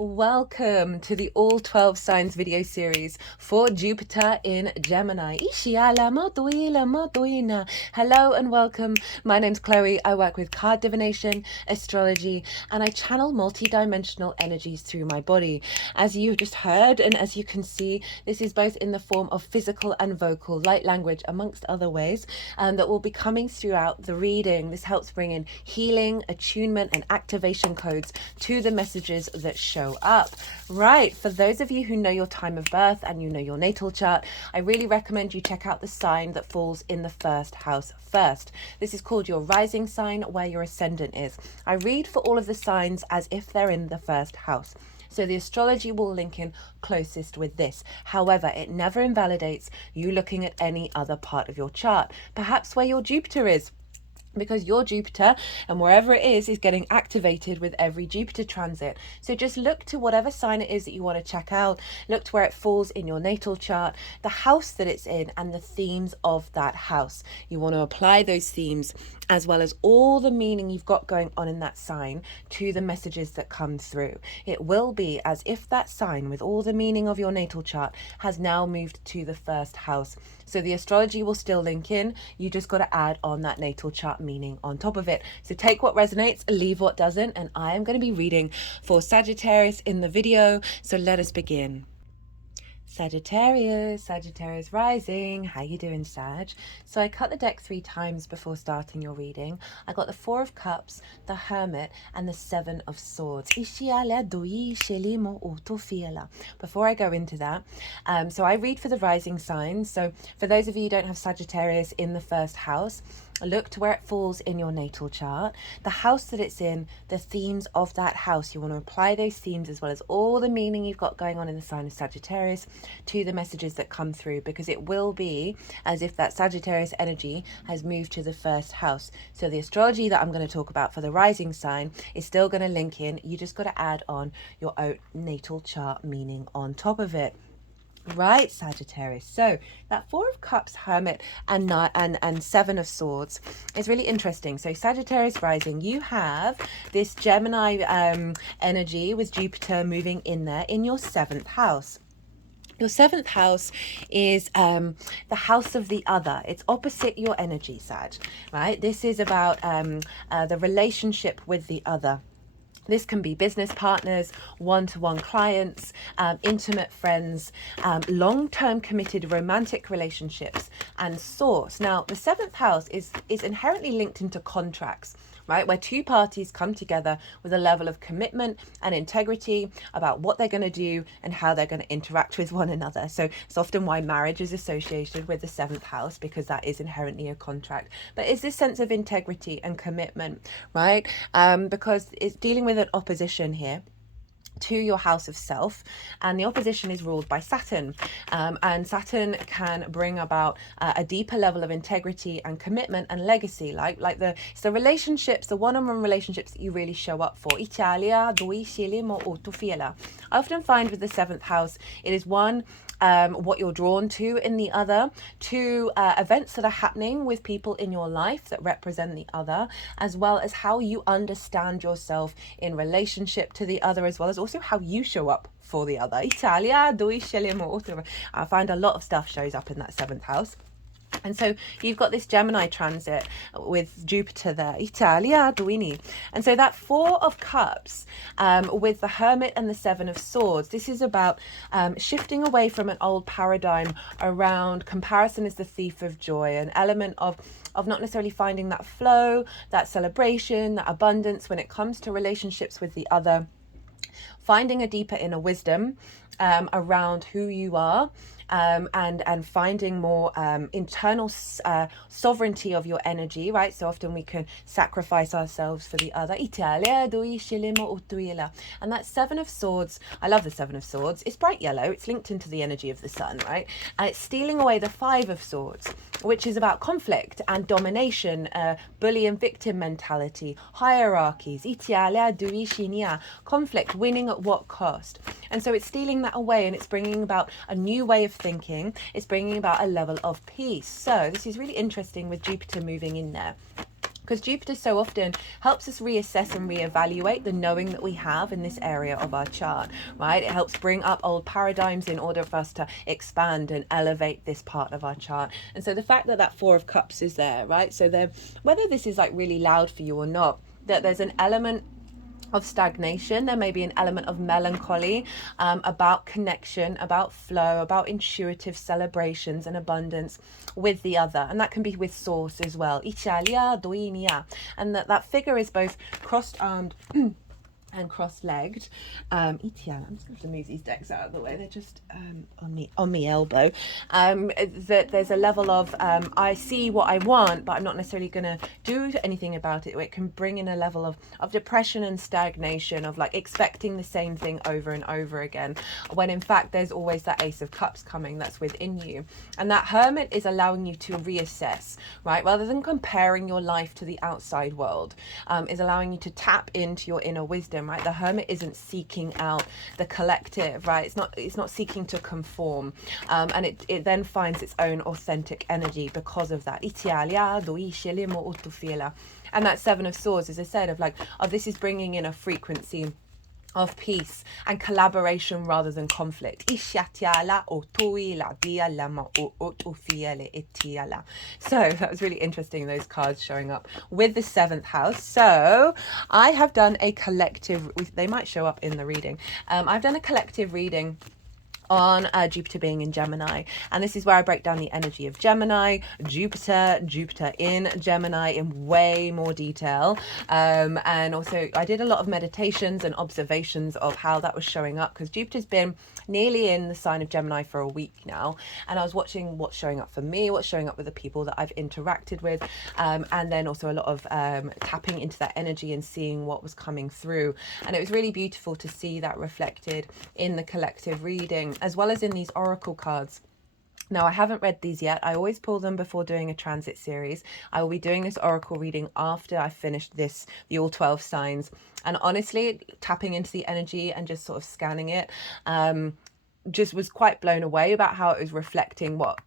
Welcome to the All 12 Signs video series for Jupiter in Gemini. Hello and welcome. My name's Chloe. I work with card divination, astrology, and I channel multi-dimensional energies through my body. As you've just heard, and as you can see, this is both in the form of physical and vocal, light language, amongst other ways, that will be coming throughout the reading. This helps bring in healing, attunement, and activation codes to the messages that show up. Right, for those of you who know your time of birth and you know your natal chart, I really recommend you check out the sign that falls in the first house first. This is called your rising sign, where your ascendant is. I read for all of the signs as if they're in the first house. So the astrology will link in closest with this. However, it never invalidates you looking at any other part of your chart, perhaps where your Jupiter is, because your Jupiter and wherever it is getting activated with every Jupiter transit. So just look to whatever sign it is that you want to check out, look to where it falls in your natal chart, the house that it's in, and the themes of that house. You want to apply those themes as well as all the meaning you've got going on in that sign to the messages that come through. It will be as if that sign with all the meaning of your natal chart has now moved to the first house. So the astrology will still link in, you just got to add on that natal chart meaning on top of it. So take what resonates, leave what doesn't, and I am going to be reading for Sagittarius in the video. So let us begin. Sagittarius rising. How you doing, Sag? So I cut the deck 3 times before starting your reading. I got the 4 of Cups, the Hermit, and the 7 of Swords. Before I go into that, so I read for the rising signs. So for those of you who don't have Sagittarius in the first house, look to where it falls in your natal chart, the house that it's in, the themes of that house. You want to apply those themes as well as all the meaning you've got going on in the sign of Sagittarius to the messages that come through, because it will be as if that Sagittarius energy has moved to the first house. So the astrology that I'm going to talk about for the rising sign is still going to link in. You just got to add on your own natal chart meaning on top of it. Right, Sagittarius. So that 4 of Cups, Hermit, and 7 of Swords is really interesting. So Sagittarius rising, you have this Gemini energy with Jupiter moving in there in your 7th house. Your 7th house is the house of the other. It's opposite your energy, Sag, right? This is about the relationship with the other. This can be business partners, one-to-one clients, intimate friends, long-term committed romantic relationships, and source. Now, the 7th house is inherently linked into contracts, right? Where 2 parties come together with a level of commitment and integrity about what they're going to do and how they're going to interact with one another. So it's often why marriage is associated with the 7th house, because that is inherently a contract. But it's this sense of integrity and commitment, right? Because it's dealing with an opposition here to your house of self, and the opposition is ruled by Saturn, and Saturn can bring about a deeper level of integrity and commitment and legacy, like it's the relationships, the one-on-one relationships that you really show up for. I often find with the 7th house, it is one, what you're drawn to in the other, 2 events that are happening with people in your life that represent the other, as well as how you understand yourself in relationship to the other, as well as also how you show up for the other. I find a lot of stuff shows up in that 7th house. And so you've got this Gemini transit with Jupiter there, and so that 4 of Cups with the Hermit and the 7 of Swords, this is about shifting away from an old paradigm around comparison is the thief of joy, an element of not necessarily finding that flow, that celebration, that abundance when it comes to relationships with the other, finding a deeper inner wisdom around who you are, and finding more internal sovereignty of your energy, right? So often we can sacrifice ourselves for the other. And that 7 of Swords, I love the 7 of Swords. It's bright yellow. It's linked into the energy of the sun, right? And it's stealing away the 5 of Swords, which is about conflict and domination, bully and victim mentality, hierarchies, conflict, winning at what cost. And so it's stealing that away, and it's bringing about a new way of thinking. It's bringing about a level of peace. So this is really interesting with Jupiter moving in there. because Jupiter so often helps us reassess and reevaluate the knowing that we have in this area of our chart, right? It helps bring up old paradigms in order for us to expand and elevate this part of our chart. And so the fact that that Four of Cups is there, right? So there, whether this is like really loud for you or not, that there's an element of stagnation, there may be an element of melancholy, about connection, about flow, about intuitive celebrations and abundance with the other, and that can be with source as well. And that figure is both crossed-armed and cross-legged. I'm just going to have to move these decks out of the way. They're just on me elbow. That there's a level of I see what I want, but I'm not necessarily going to do anything about it. It can bring in a level of depression and stagnation, of like expecting the same thing over and over again, when in fact there's always that Ace of Cups coming that's within you. And that Hermit is allowing you to reassess, right? Rather than comparing your life to the outside world, is allowing you to tap into your inner wisdom. Right, the Hermit isn't seeking out the collective, right? It's not seeking to conform, and it then finds its own authentic energy because of that. And that Seven of Swords, as I said, of this is bringing in a frequency of peace and collaboration rather than conflict. So that was really interesting, those cards showing up with the 7th house. So I have done a collective, they might show up in the reading. I've done a collective reading on Jupiter being in Gemini, and this is where I break down the energy of Gemini, Jupiter in Gemini in way more detail, and also I did a lot of meditations and observations of how that was showing up, because Jupiter's been nearly in the sign of Gemini for a week now, and I was watching what's showing up for me, what's showing up with the people that I've interacted with, and then also a lot of tapping into that energy and seeing what was coming through. And it was really beautiful to see that reflected in the collective reading, as well as in these oracle cards. Now, I haven't read these yet. I always pull them before doing a transit series. I will be doing this oracle reading after I finish the all 12 signs. And honestly, tapping into the energy and just sort of scanning it, just was quite blown away about how it was reflecting what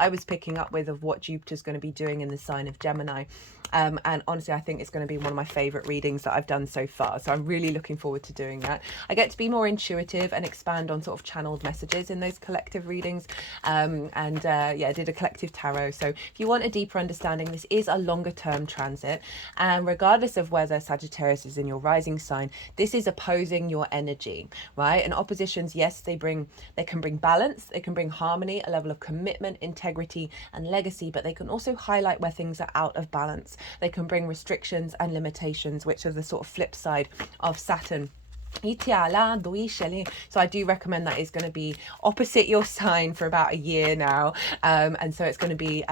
I was picking up with of what Jupiter's going to be doing in the sign of Gemini. And honestly, I think it's going to be one of my favorite readings that I've done so far. So I'm really looking forward to doing that. I get to be more intuitive and expand on sort of channeled messages in those collective readings. Yeah, I did a collective tarot. So if you want a deeper understanding, this is a longer term transit. And regardless of whether Sagittarius is in your rising sign, this is opposing your energy, right? And oppositions, yes, they can bring balance, they can bring harmony, a level of commitment, integrity, and legacy, but they can also highlight where things are out of balance. They can bring restrictions and limitations, which are the sort of flip side of Saturn. So I do recommend that. It's going to be opposite your sign for about a year now, and so it's going to be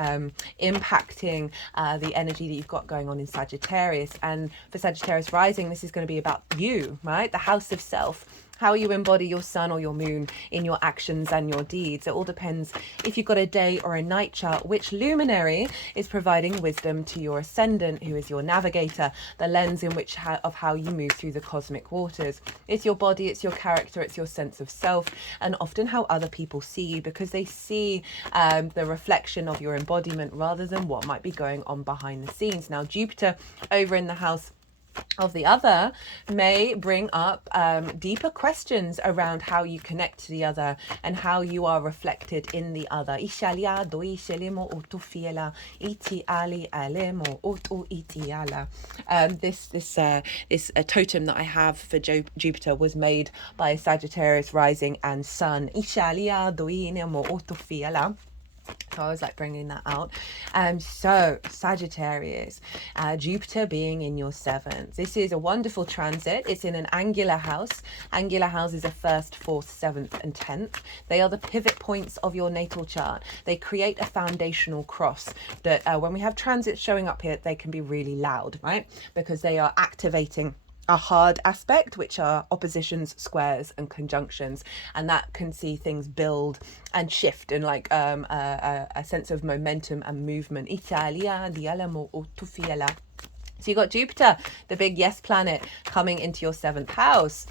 impacting the energy that you've got going on in Sagittarius. And for Sagittarius rising, this is going to be about you, right? The house of self, how you embody your sun or your moon in your actions and your deeds. It all depends if you've got a day or a night chart, which luminary is providing wisdom to your ascendant, who is your navigator, the lens in which of how you move through the cosmic waters. It's your body, it's your character, it's your sense of self, and often how other people see you, because they see the reflection of your embodiment rather than what might be going on behind the scenes. Now, Jupiter over in the house of the other may bring up deeper questions around how you connect to the other and how you are reflected in the other. This totem that I have for Jupiter was made by a Sagittarius rising and sun. So I was like bringing that out. So Sagittarius, Jupiter being in your 7th. This is a wonderful transit. It's in an angular house. Angular houses are 1st, 4th, 7th, and 10th. They are the pivot points of your natal chart. They create a foundational cross that when we have transits showing up here, they can be really loud, right? Because they are activating a hard aspect, which are oppositions, squares, and conjunctions, and that can see things build and shift in like a sense of momentum and movement. So you've got Jupiter, the big yes planet, coming into your 7th house.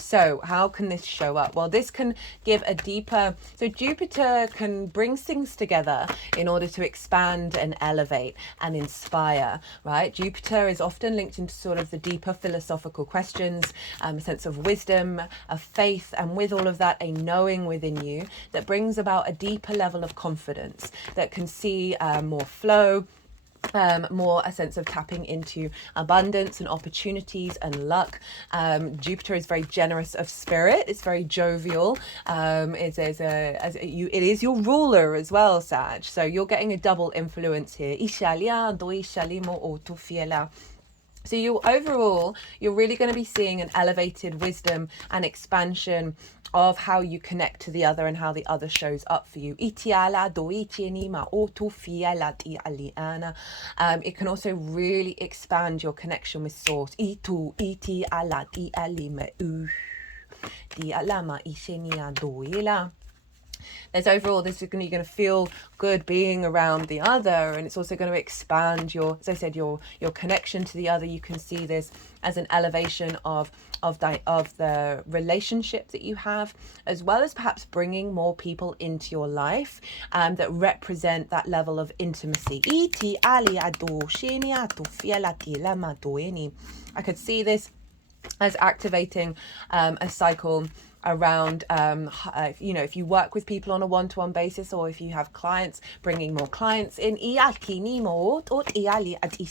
So how can this show up? Well, this can give a deeper, so Jupiter can bring things together in order to expand and elevate and inspire, right? Jupiter is often linked into sort of the deeper philosophical questions, a sense of wisdom, a faith, and with all of that, a knowing within you that brings about a deeper level of confidence that can see more flow, more a sense of tapping into abundance and opportunities and luck. Jupiter is very generous of spirit. It's very jovial. It is your ruler as well, Sag. So you're getting a double influence here. So you're really going to be seeing an elevated wisdom and expansion of how you connect to the other and how the other shows up for you. It can also really expand your connection with source. There's overall, you're going to feel good being around the other, and it's also going to expand your, as I said, your connection to the other. You can see this as an elevation of the relationship that you have, as well as perhaps bringing more people into your life that represent that level of intimacy. I could see this as activating a cycle around if you work with people on a one-to-one basis, or if you have clients, bringing more clients in,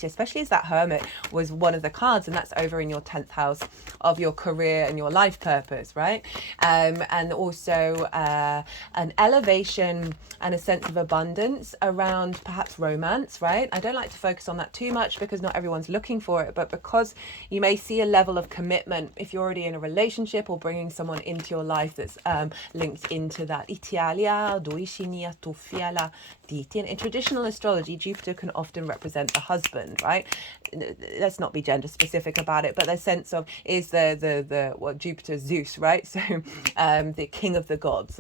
especially as that Hermit was one of the cards, and that's over in your 10th house of your career and your life purpose, right? And also an elevation and a sense of abundance around perhaps romance, right? I don't like to focus on that too much because not everyone's looking for it, but because you may see a level of commitment if you're already in a relationship or bringing someone into your life that's linked into that. In traditional astrology, Jupiter can often represent the husband, right? Let's not be gender specific about it, but the sense of is the Jupiter Zeus, right? So the king of the gods.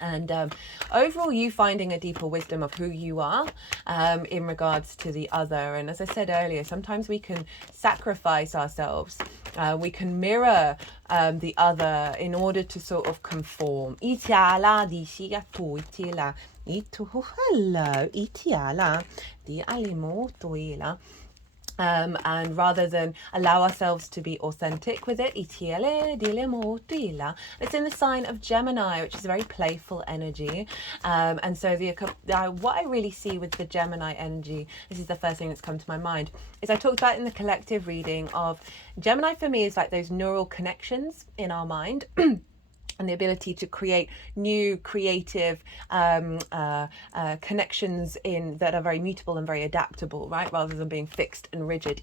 And overall, you finding a deeper wisdom of who you are in regards to the other. And as I said earlier, sometimes we can sacrifice ourselves. We can mirror the other in order to sort of conform. And rather than allow ourselves to be authentic with it, it's in the sign of Gemini, which is a very playful energy. And so what I really see with the Gemini energy, this is the first thing that's come to my mind, is I talked about in the collective reading of Gemini. For me, is like those neural connections in our mind. And the ability to create new creative connections that are very mutable and very adaptable, right? Rather than being fixed and rigid.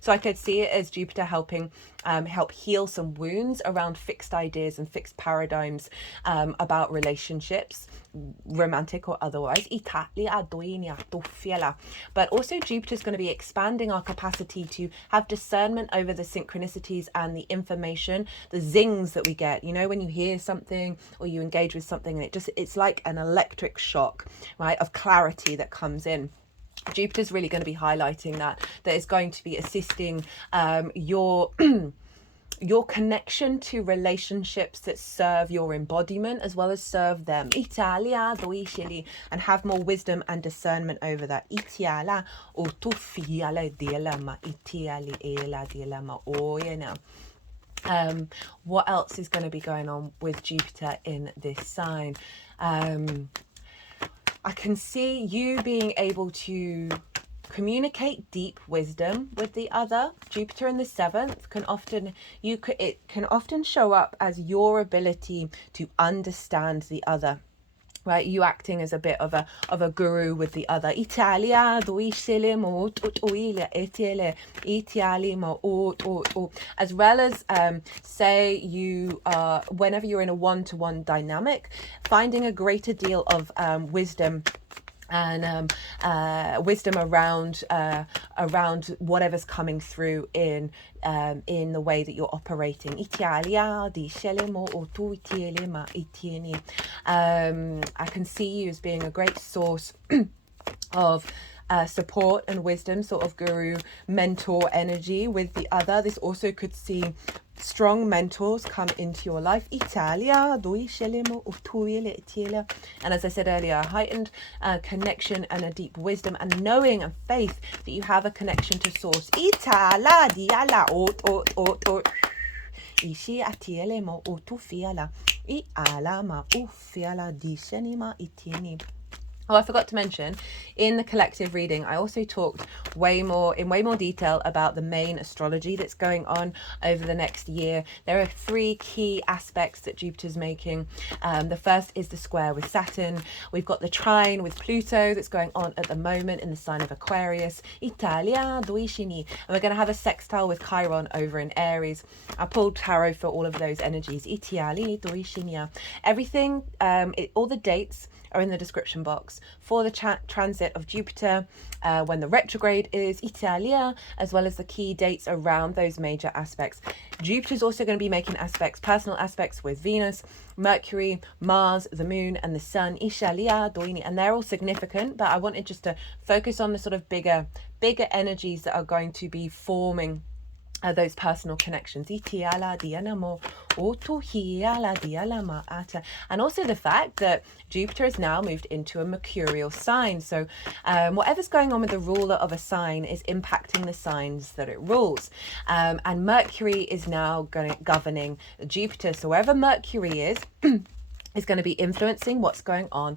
So I could see it as Jupiter helping help heal some wounds around fixed ideas and fixed paradigms about relationships, romantic or otherwise. But also Jupiter's going to be expanding our capacity to have discernment over the synchronicities and the information, the zings that we get, when you hear something or you engage with something, and it's like an electric shock, right, of clarity that comes in. Jupiter's really going to be highlighting that is going to be assisting your connection to relationships that serve your embodiment as well as serve them, and have more wisdom and discernment over that. What else is going to be going on with Jupiter in this sign? I can see you being able to communicate deep wisdom with the other. Jupiter in the 7th can often show up as your ability to understand the other. Right, you acting as a bit of a guru with the other. As well as say you are, whenever you're in a one-to-one dynamic, finding a greater deal of wisdom and wisdom around whatever's coming through in the way that you're operating. I can see you as being a great source of support and wisdom, sort of guru mentor energy with the other. This also could see strong mentors come into your life. And as I said earlier, a heightened connection and a deep wisdom and knowing and faith that you have a connection to source. Oh, I forgot to mention, in the collective reading, I also talked way more detail about the main astrology that's going on over the next year. There are 3 key aspects that Jupiter's making. The first is the square with Saturn. We've got the trine with Pluto that's going on at the moment in the sign of Aquarius. And we're going to have a sextile with Chiron over in Aries. I pulled tarot for all of those energies. Everything, all the dates are in the description box for the transit of Jupiter, when the retrograde is, Italia, as well as the key dates around those major aspects. Jupiter's also going to be making aspects, personal aspects with Venus, Mercury, Mars, the Moon, and the Sun, and they're all significant, but I wanted just to focus on the sort of bigger energies that are going to be forming those personal connections. And also the fact that Jupiter has now moved into a mercurial sign. So whatever's going on with the ruler of a sign is impacting the signs that it rules. And Mercury is now governing Jupiter. So wherever Mercury is going to be influencing what's going on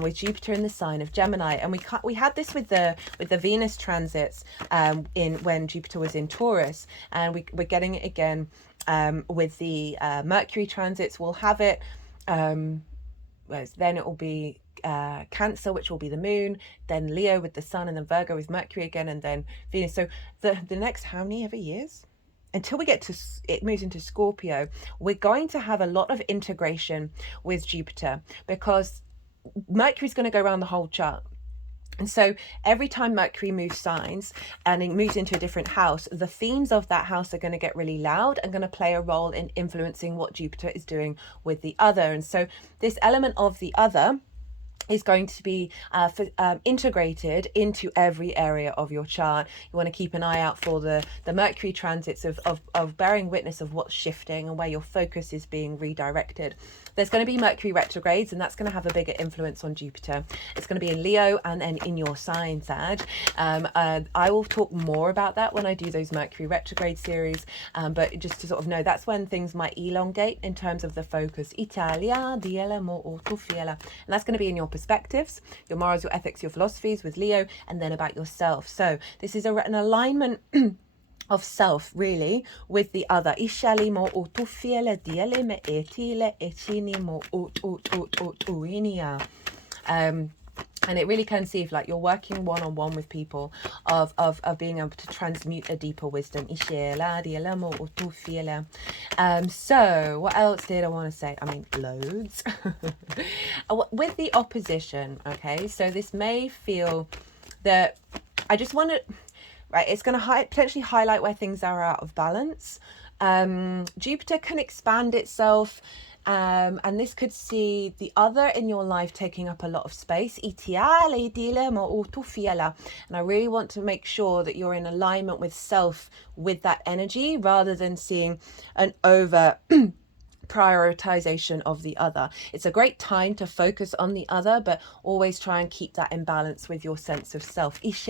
with Jupiter in the sign of Gemini. And we had this with the Venus transits when Jupiter was in Taurus, and we're getting it again with the Mercury transits. We'll have it then it will be Cancer, which will be the moon, then Leo with the sun, and then Virgo with Mercury again, and then Venus. So the next how many ever years until we get to it moves into Scorpio, we're going to have a lot of integration with Jupiter, because Mercury's going to go around the whole chart. And so every time Mercury moves signs and it moves into a different house, the themes of that house are going to get really loud and going to play a role in influencing what Jupiter is doing with the other. And so this element of the other is going to be integrated into every area of your chart. You want to keep an eye out for the Mercury transits of bearing witness of what's shifting and where your focus is being redirected. There's going to be Mercury retrogrades, and that's going to have a bigger influence on Jupiter. It's going to be in Leo and then in your sign, Sag. I will talk more about that when I do those Mercury retrograde series, but just to sort of know, that's when things might elongate in terms of the focus. And that's going to be in your perspectives, your morals, your ethics, your philosophies with Leo, and then about yourself. So this is an alignment of self, really, with the other. And it really can see if like you're working one-on-one with people of being able to transmute a deeper wisdom. So what else did I want to say? I mean, loads. With the opposition, okay, so this may feel that I just want to, right, it's going to potentially highlight where things are out of balance. Jupiter can expand itself, and this could see the other in your life taking up a lot of space. And I really want to make sure that you're in alignment with self with that energy, rather than seeing an over prioritization of the other. It's a great time to focus on the other, but always try and keep that in balance with your sense of self. As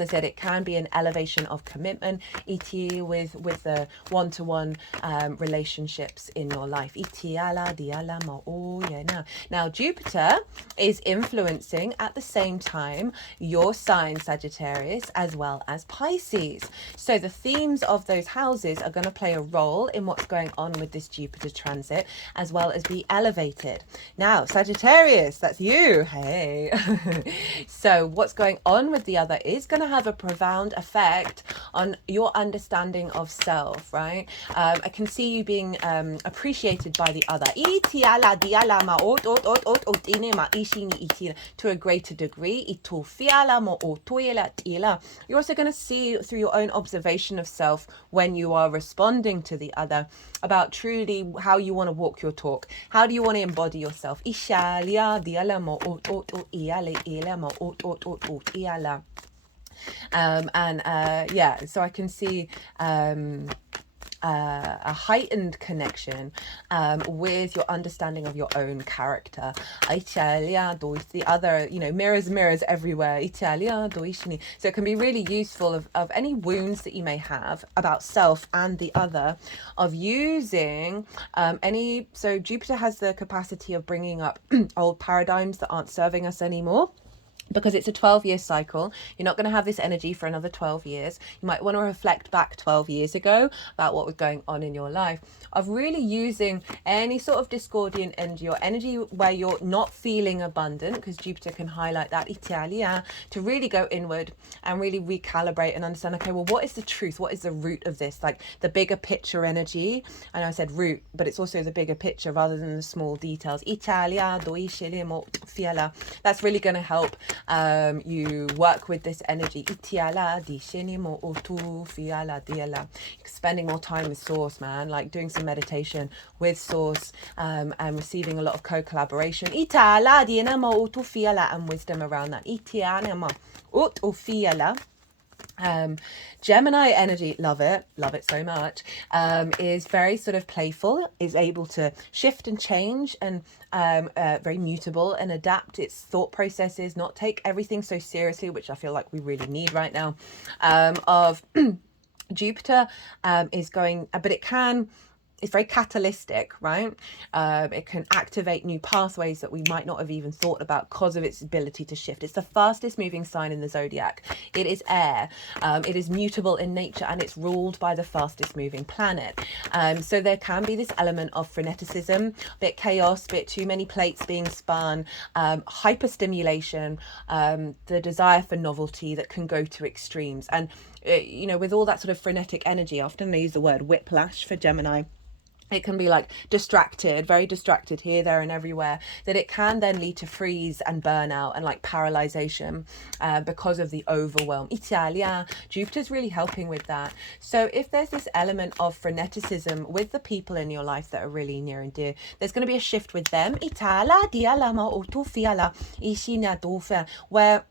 I said, it can be an elevation of commitment with the one-to-one relationships in your life. Now Jupiter is influencing at the same time your sign Sagittarius as well as Pisces. So the themes of those houses are going to play a role in understand what's going on with this Jupiter transit, as well as be elevated. Now, Sagittarius, that's you. Hey. So what's going on with the other is going to have a profound effect on your understanding of self, right? I can see you being appreciated by the other to a greater degree. You're also going to see through your own observation of self when you are responding to the other about truly how you want to walk your talk. How do you want to embody yourself? Yeah, so I can see a heightened connection with your understanding of your own character. The other, mirrors everywhere. So it can be really useful of any wounds that you may have about self and the other, of using so Jupiter has the capacity of bringing up old paradigms that aren't serving us anymore. Because it's a 12-year cycle, you're not going to have this energy for another 12 years. You might want to reflect back 12 years ago about what was going on in your life, of really using any sort of discordian energy or energy where you're not feeling abundant, because Jupiter can highlight that, to really go inward and really recalibrate and understand, okay, well, what is the truth? What is the root of this? Like the bigger picture energy. I know I said root, but it's also the bigger picture rather than the small details. That's really going to help you work with this energy. Spending more time with source, man, like doing some meditation with source, and receiving a lot of co-collaboration and wisdom around that. Gemini energy, love it so much, is very sort of playful, is able to shift and change, and very mutable, and adapt its thought processes, not take everything so seriously, which I feel like we really need right now. Jupiter is going, but it's very catalytic, right? It can activate new pathways that we might not have even thought about because of its ability to shift. It's the fastest moving sign in the zodiac. It is air. It is mutable in nature, and it's ruled by the fastest moving planet. So there can be this element of freneticism, bit chaos, bit too many plates being spun, hyperstimulation, the desire for novelty that can go to extremes. And, with all that sort of frenetic energy, often they use the word whiplash for Gemini. It can be like distracted, very distracted here, there and everywhere, that it can then lead to freeze and burnout and like paralyzation because of the overwhelm. Jupiter's really helping with that. So if there's this element of freneticism with the people in your life that are really near and dear, there's going to be a shift with them. Where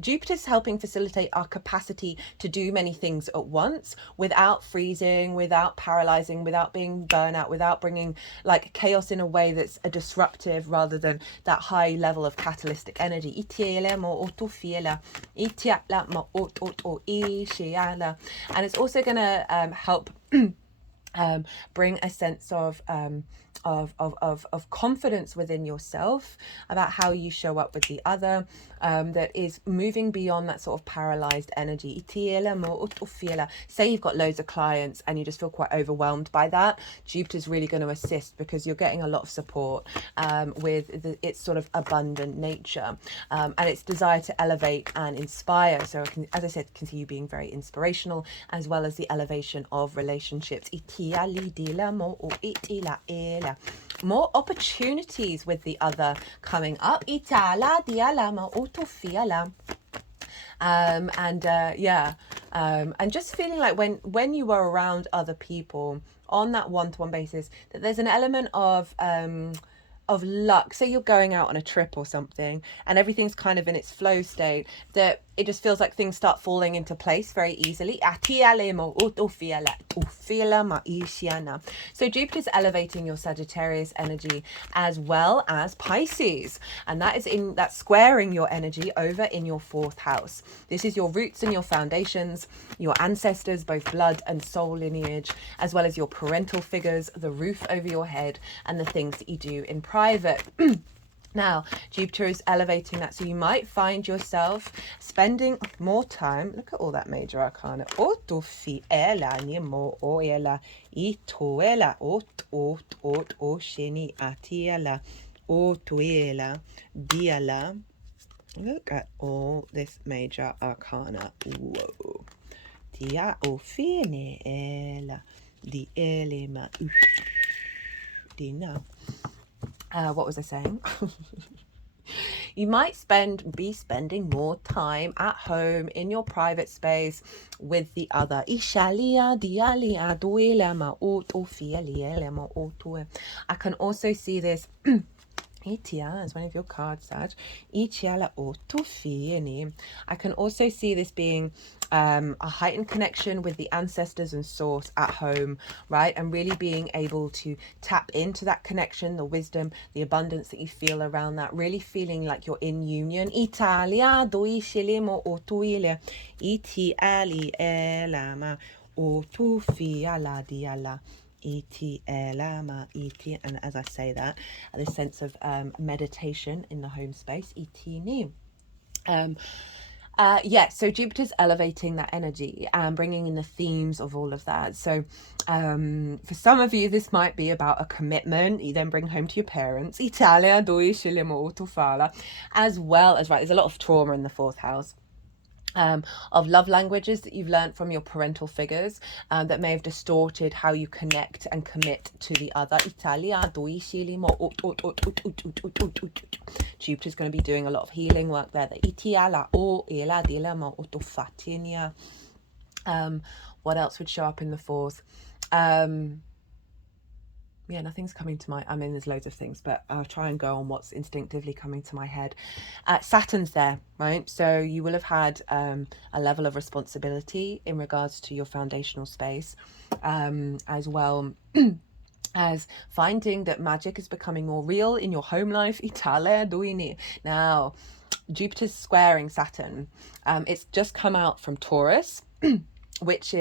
Jupiter's helping facilitate our capacity to do many things at once without freezing, without paralyzing, without being burnout, without bringing like chaos in a way that's a disruptive rather than that high level of catalytic energy. And it's also going to help bring a sense of confidence within yourself about how you show up with the other, that is moving beyond that sort of paralyzed energy. Say you've got loads of clients and you just feel quite overwhelmed by that. Jupiter's really going to assist because you're getting a lot of support with its sort of abundant nature and its desire to elevate and inspire. So as I said, can see you being very inspirational, as well as the elevation of relationships. More opportunities with the other coming up. And just feeling like when you are around other people on that one-to-one basis, that there's an element of luck. Say you're going out on a trip or something and everything's kind of in its flow state, that it just feels like things start falling into place very easily. So Jupiter's elevating your Sagittarius energy as well as Pisces, and that's squaring your energy over in your 4th house. This is your roots and your foundations, your ancestors, both blood and soul lineage, as well as your parental figures, the roof over your head, and the things that you do in private. Now, Jupiter is elevating that, so you might find yourself spending more time. Look at all that major arcana. Oto fi ela ni mo o ela ito ela ot o shini atiela o tuela diala. Look at all this major arcana. Whoa. Dia o fine ela di elema dina. What was I saying? You might be spending more time at home in your private space with the other. I can also see this. Itia is one of your cards, Sag. I can also see this being a heightened connection with the ancestors and source at home, right? And really being able to tap into that connection, the wisdom, the abundance that you feel around that, really feeling like you're in union. Italia doi shilimo o tuile iti ali elama o tu fiala diala. And as I say that, this sense of meditation in the home space. So Jupiter's elevating that energy and bringing in the themes of all of that. So for some of you, this might be about a commitment you then bring home to your parents, as well as, right, there's a lot of trauma in the fourth house. Of love languages that you've learned from your parental figures that may have distorted how you connect and commit to the other. Jupiter's going to be doing a lot of healing work there. What else would show up in the fourth? Yeah, nothing's coming to my, I mean, there's loads of things, but I'll try and go on what's instinctively coming to my head. Saturn's there, right? So you will have had a level of responsibility in regards to your foundational space, as well as finding that magic is becoming more real in your home life. Now, Jupiter's squaring Saturn. It's just come out from Taurus, which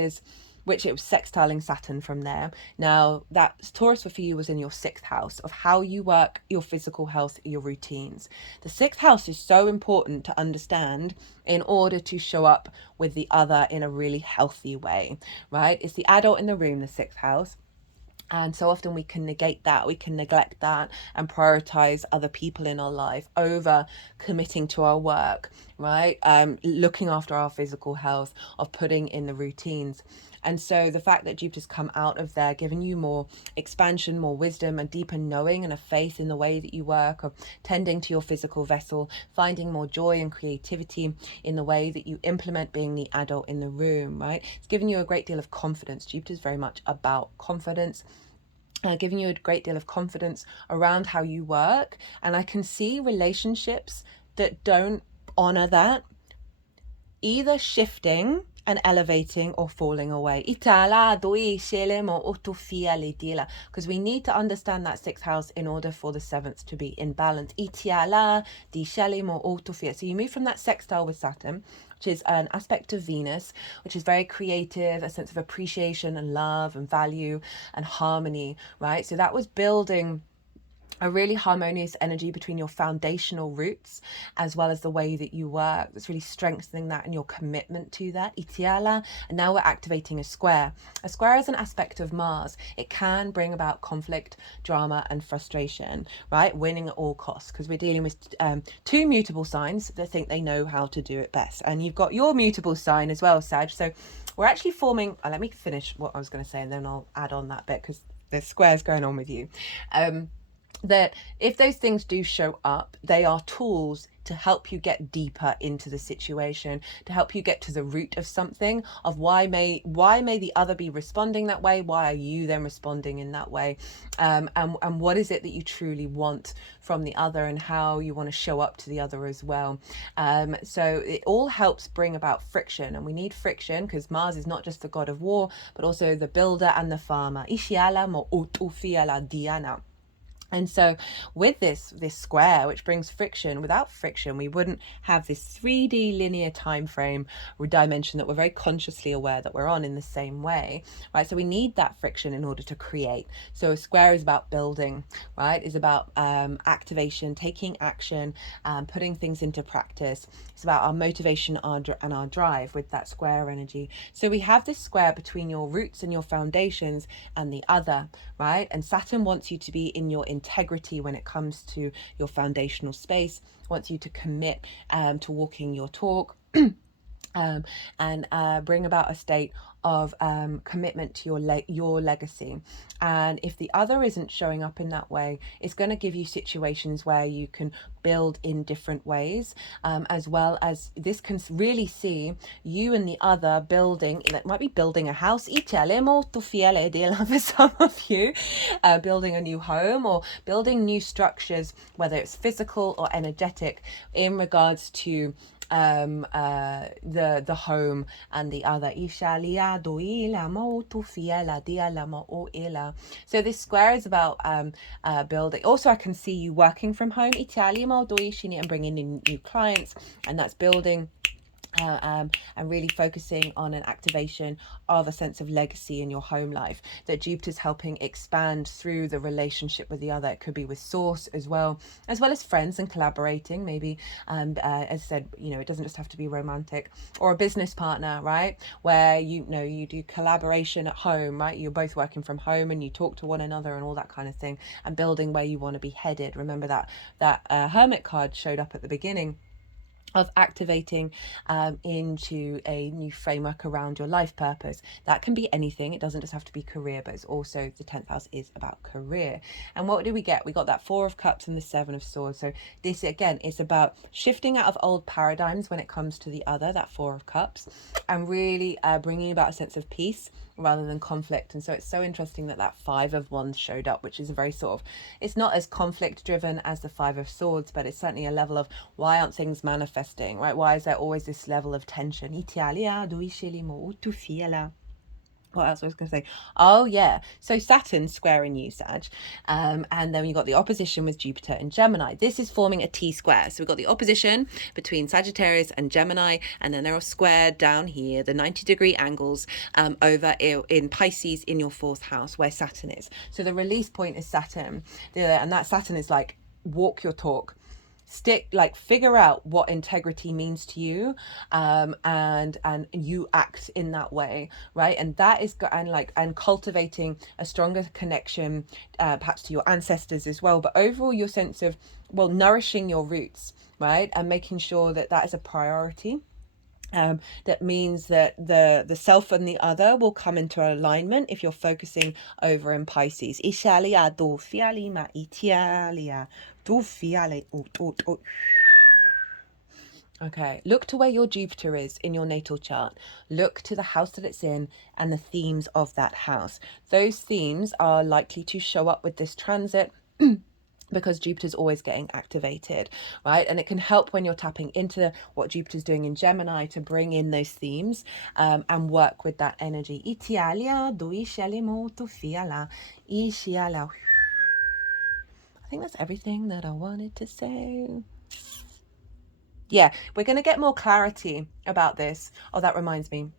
it was sextiling Saturn from there. Now, that Taurus for you was in your 6th house of how you work, your physical health, your routines. The 6th house is so important to understand in order to show up with the other in a really healthy way, right? It's the adult in the room, the 6th house. And so often we can negate that, we can neglect that and prioritize other people in our life over committing to our work, right? Looking after our physical health, of putting in the routines. And so the fact that Jupiter's come out of there, giving you more expansion, more wisdom, a deeper knowing and a faith in the way that you work, of tending to your physical vessel, finding more joy and creativity in the way that you implement being the adult in the room, right? It's giving you a great deal of confidence. Jupiter's very much about confidence. Giving you a great deal of confidence around how you work. And I can see relationships that don't honor that either shifting and elevating or falling away. Because we need to understand that 6th house in order for the 7th to be in balance. So you move from that sextile with Saturn, which is an aspect of Venus, which is very creative, a sense of appreciation and love and value and harmony, right? So that was building a really harmonious energy between your foundational roots as well as the way that you work. That's really strengthening that and your commitment to that. Itiala. And now we're activating a square. A square is an aspect of Mars. It can bring about conflict, drama, and frustration, right? Winning at all costs, because we're dealing with 2 mutable signs that think they know how to do it best. And you've got your mutable sign as well, Sag. So we're actually forming, let me finish what I was going to say and then I'll add on that bit because there's squares going on with you. That if those things do show up, they are tools to help you get deeper into the situation, to help you get to the root of something, of why may the other be responding that way, why are you then responding in that way, and what is it that you truly want from the other and how you want to show up to the other as well. So it all helps bring about friction, and we need friction because Mars is not just the god of war but also the builder and the farmer. Ishiala mo utufiala diana. And so with this square, which brings friction, without friction, we wouldn't have this 3D linear time frame or dimension that we're very consciously aware that we're on in the same way, right? So we need that friction in order to create. So a square is about building, right? Is about activation, taking action, putting things into practice. It's about our motivation and our drive with that square energy. So we have this square between your roots and your foundations and the other, right? And Saturn wants you to be in your integrity when it comes to your foundational space, wants you to commit to walking your talk, and bring about a state of commitment to your legacy. And if the other isn't showing up in that way, it's going to give you situations where you can build in different ways, as well as this can really see you and the other building. That might be building a house for some of you, building a new home or building new structures, whether it's physical or energetic, in regards to the home and the other. So this square is about building. Also, I can see you working from home and bringing in new clients, and that's building. And really focusing on an activation of a sense of legacy in your home life that Jupiter's helping expand through the relationship with the other. It could be with source as well as friends and collaborating, maybe as I said, it doesn't just have to be romantic, or a business partner, right, where you do collaboration at home, right? You're both working from home and you talk to one another and all that kind of thing, and building where you want to be headed. Remember that Hermit card showed up at the beginning of activating into a new framework around your life purpose. That can be anything. It doesn't just have to be career, but it's also, the 10th house is about career. And what do we get? We got that 4 of Cups and the 7 of Swords. So this, again, is about shifting out of old paradigms when it comes to the other, that 4 of Cups, and really bringing about a sense of peace rather than conflict. And so it's so interesting that 5 of Wands showed up, which is a very sort of, it's not as conflict driven as the 5 of Swords, but it's certainly a level of, why aren't things manifesting, right? Why is there always this level of tension? What else was I going to say? Oh, yeah. So Saturn squaring you, Sag. And then you got the opposition with Jupiter and Gemini. This is forming a T-square. So we've got the opposition between Sagittarius and Gemini, and then they're all squared down here, the 90-degree angles over in Pisces in your 4th house where Saturn is. So the release point is Saturn. And that Saturn is like, walk your talk. Figure out what integrity means to you, and you act in that way, right? And that is and cultivating a stronger connection, perhaps to your ancestors as well, but overall your sense of, nourishing your roots, right? And making sure that is a priority. That means that the self and the other will come into alignment if you're focusing over in Pisces. Okay, look to where your Jupiter is in your natal chart. Look to the house that it's in and the themes of that house. Those themes are likely to show up with this transit because Jupiter's always getting activated, right? And it can help when you're tapping into what Jupiter's doing in Gemini to bring in those themes and work with that energy. I think that's everything that I wanted to say. Yeah, we're going to get more clarity about this. Oh, that reminds me.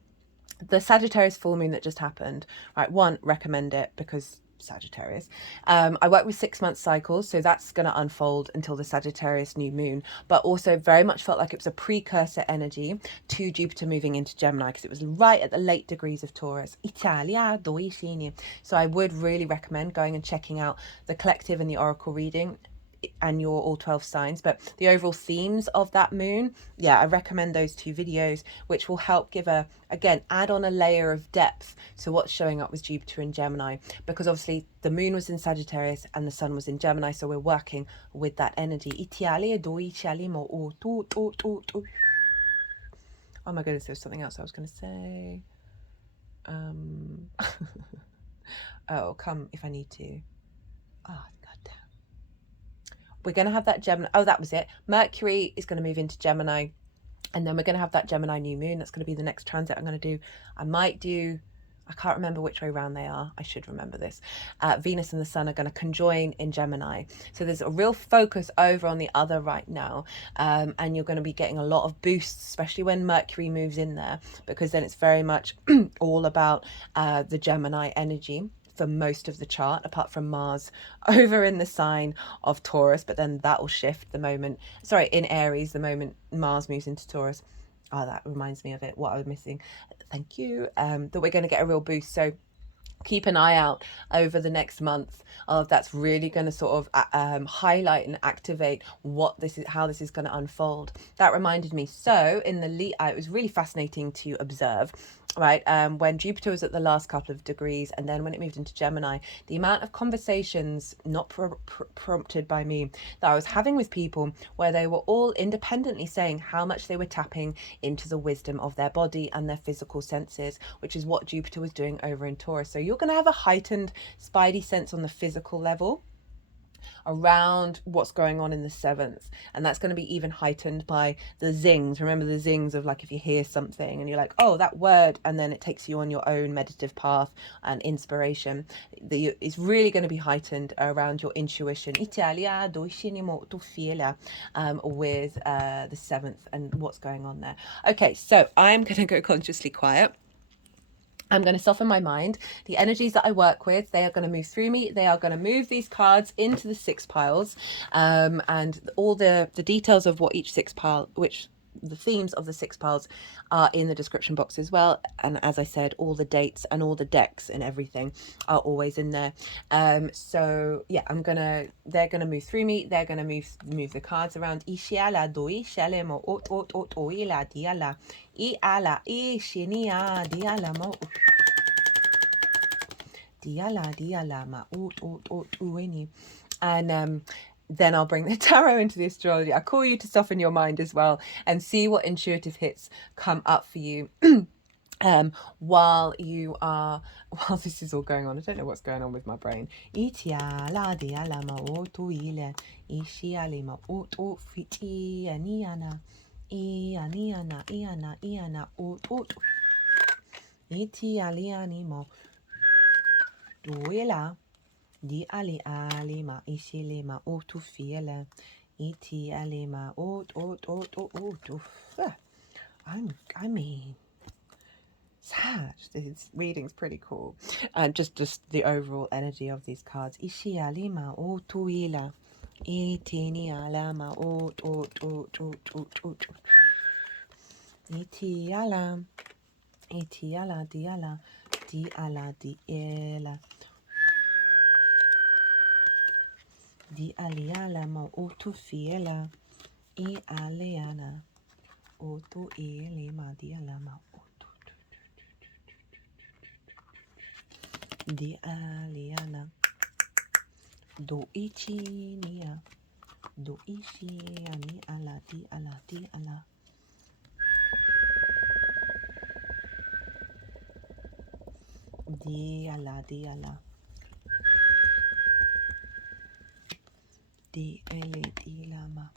The Sagittarius full moon that just happened, right? One, recommend it because Sagittarius. I work with 6-month cycles, so that's going to unfold until the Sagittarius new moon, but also very much felt like it was a precursor energy to Jupiter moving into Gemini because it was right at the late degrees of Taurus. So I would really recommend going and checking out the collective and the oracle reading and your all 12 signs, but the overall themes of that moon, I recommend those 2 videos, which will help give add on a layer of depth to what's showing up with Jupiter in Gemini, because obviously the moon was in Sagittarius and the sun was in Gemini, so we're working with that energy. Oh my goodness, there's something else I was going to say. Oh, come if I need to. Oh, goddamn. We're going to have that Gemini. Oh, that was it. Mercury is going to move into Gemini. And then we're going to have that Gemini new moon. That's going to be the next transit I'm going to do. I might do I can't remember which way round they are. I should remember this. Venus and the Sun are going to conjoin in Gemini. So there's a real focus over on the other right now. And you're going to be getting a lot of boosts, especially when Mercury moves in there, because then it's very much all about the Gemini energy for most of the chart, apart from Mars over in the sign of Taurus. But then that will shift the moment, sorry, in Aries, the moment Mars moves into Taurus. Oh, that reminds me of it, what I was missing. Thank you. That we're going to get a real boost. So keep an eye out over the next month of that's really going to sort of highlight and activate what this is, how this is going to unfold. That reminded me, so in the it was really fascinating to observe, right, when Jupiter was at the last couple of degrees, and then when it moved into Gemini, the amount of conversations not prompted by me that I was having with people, where they were all independently saying how much they were tapping into the wisdom of their body and their physical senses, which is what Jupiter was doing over in Taurus. So you're going to have a heightened spidey sense on the physical level around what's going on in the seventh, and that's going to be even heightened by the zings. Remember the zings of, like, if you hear something and you're like, oh, that word, and then it takes you on your own meditative path and inspiration. It's really going to be heightened around your intuition with the seventh and what's going on there. Okay, so I'm going to go consciously quiet. I'm going to soften my mind. The energies that I work with, they are going to move through me. They are going to move these cards into the six piles, and all the details of what each six pile, which the themes of the six piles, are in the description box as well. And as I said, all the dates and all the decks and everything are always in there. So yeah, they're gonna move through me. They're gonna move the cards around. And then I'll bring the tarot into the astrology. I call you to soften your mind as well and see what intuitive hits come up for you while this is all going on. I don't know what's going on with my brain. Di ali alima ishilima otufiela iti alima I mean, Sag, this reading's pretty cool. And just the overall energy of these cards. Ishi alima otuila itini alama iti ala diala di ala diela di aliala ma otu fiela e aleana otu ele ma diala ma otu di aliana do ichi nia do ishi ani ala di ala di ala di ala di ala di ele di lama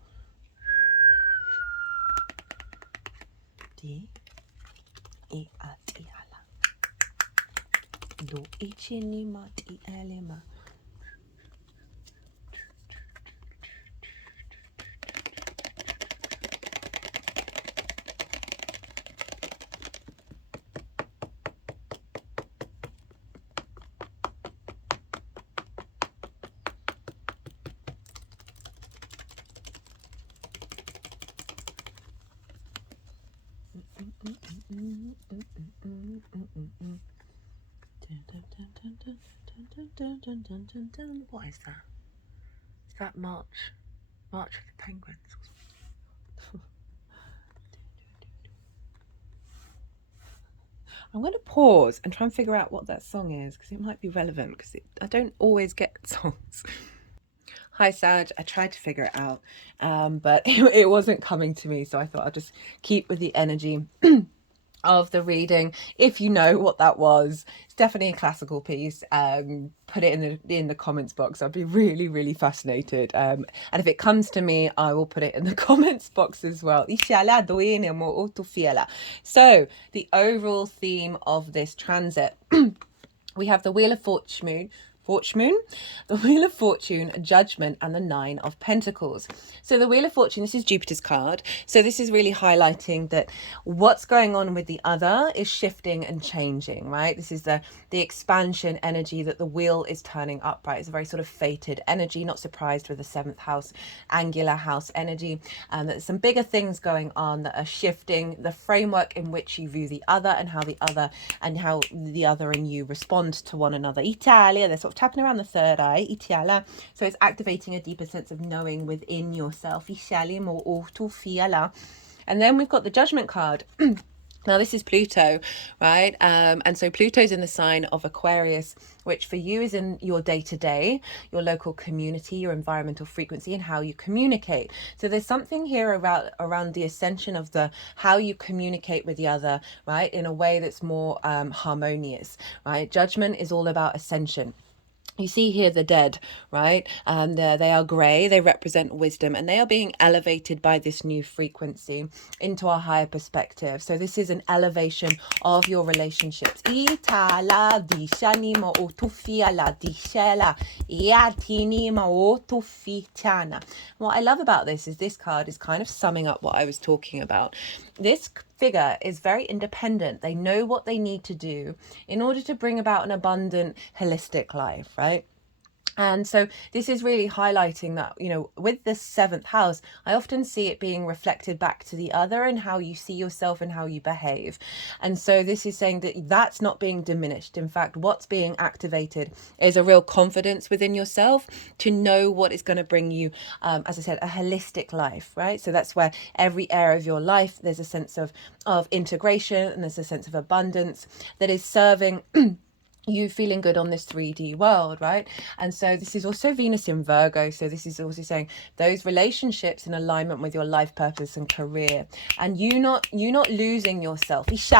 di e ati ala do ichi ni ma ti ele ma What is that? Is that March with the Penguins? I'm going to pause and try and figure out what that song is, because it might be relevant, because I don't always get songs. Hi Sag, I tried to figure it out, but it wasn't coming to me, so I thought I'll just keep with the energy of the reading. If you know what that was, it's definitely a classical piece. Put it in the comments box. I'd be really, really fascinated. And if it comes to me, I will put it in the comments box as well. So the overall theme of this transit, we have the Wheel of the Wheel of Fortune, Judgment, and the Nine of Pentacles. So the Wheel of Fortune, this is Jupiter's card. So this is really highlighting that what's going on with the other is shifting and changing, right? This is the expansion energy that the wheel is turning upright. It's a very sort of fated energy, not surprised with the 7th house, angular house energy. There's some bigger things going on that are shifting the framework in which you view the other and how the other and you respond to one another. Italia, they're sort of tapping around the third eye. Italia. So it's activating a deeper sense of knowing within yourself. And then we've got the Judgment card. Now this is Pluto, right? And so Pluto's in the sign of Aquarius, which for you is in your day-to-day, your local community, your environmental frequency, and how you communicate. So there's something here around the ascension of the how you communicate with the other, right? In a way that's more harmonious, right? Judgment is all about ascension. You see here the dead, right? They are grey, they represent wisdom, and they are being elevated by this new frequency into a higher perspective. So this is an elevation of your relationships. What I love about this is this card is kind of summing up what I was talking about. This figure is very independent. They know what they need to do in order to bring about an abundant, holistic life, right? And so this is really highlighting that, you know, with the 7th house, I often see it being reflected back to the other and how you see yourself and how you behave. And so this is saying that that's not being diminished. In fact, what's being activated is a real confidence within yourself to know what is going to bring you, as I said, a holistic life, right? So that's where every area of your life, there's a sense of integration and there's a sense of abundance that is serving you feeling good on this 3D world, right? And so this is also Venus in Virgo. So this is also saying those relationships in alignment with your life purpose and career, and you not losing yourself. If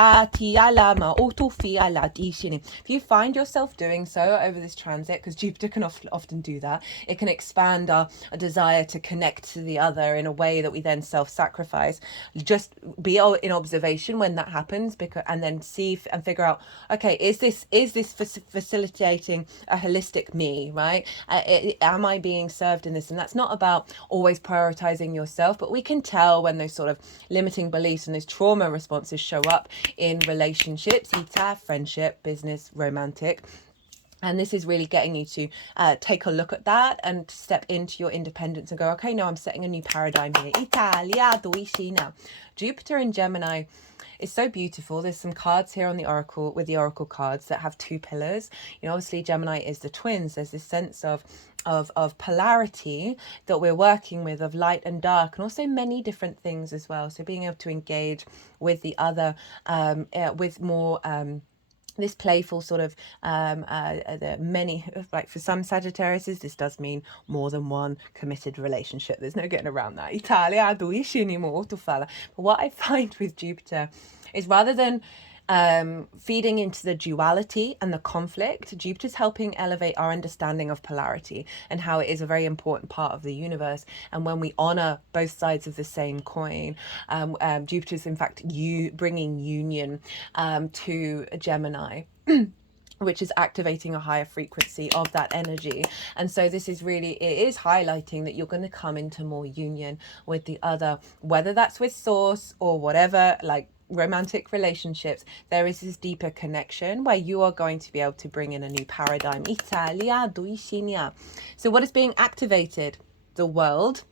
you find yourself doing so over this transit, because Jupiter can often do that, it can expand our desire to connect to the other in a way that we then self-sacrifice. Just be in observation when that happens, and then see and figure out, okay, is this facilitating a holistic me, right? Am I being served in this? And that's not about always prioritizing yourself, but we can tell when those sort of limiting beliefs and those trauma responses show up in relationships, friendship, business, romantic. And this is really getting you to take a look at that and step into your independence and go, okay, no, I'm setting a new paradigm here. Jupiter in Gemini is so beautiful. There's some cards here on the oracle, with the oracle cards, that have 2 pillars. You know, obviously Gemini is the twins. There's this sense of polarity that we're working with, of light and dark, and also many different things as well. So being able to engage with the other with more this playful sort of the many, like for some Sagittariuses, this does mean more than one committed relationship. There's no getting around that. But what I find with Jupiter is, rather than feeding into the duality and the conflict, Jupiter's helping elevate our understanding of polarity and how it is a very important part of the universe. And when we honor both sides of the same coin, Jupiter's in fact bringing union to Gemini, which is activating a higher frequency of that energy. And so this is really, it is highlighting that you're going to come into more union with the other, whether that's with source or whatever, like romantic relationships. There is this deeper connection where you are going to be able to bring in a new paradigm. So what is being activated? The world.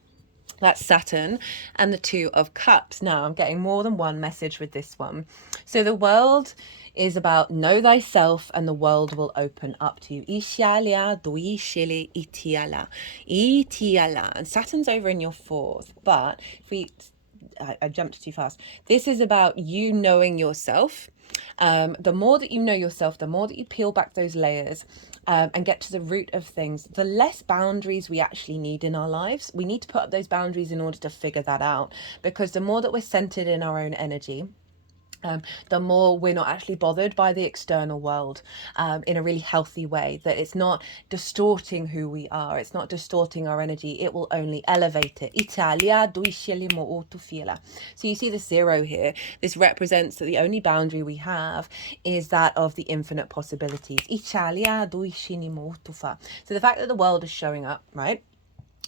That's Saturn, and the 2 of Cups. Now I'm getting more than one message with this one. So the world is about know thyself and the world will open up to you. And Saturn's over in your 4th, but if I jumped too fast. This is about you knowing yourself. The more that you know yourself, the more that you peel back those layers and get to the root of things, the less boundaries we actually need in our lives. We need to put up those boundaries in order to figure that out, because the more that we're centered in our own energy, the more we're not actually bothered by the external world in a really healthy way, that it's not distorting who we are, it's not distorting our energy, it will only elevate it. So you see the 0 here. This represents that the only boundary we have is that of the infinite possibilities. So the fact that the world is showing up, right?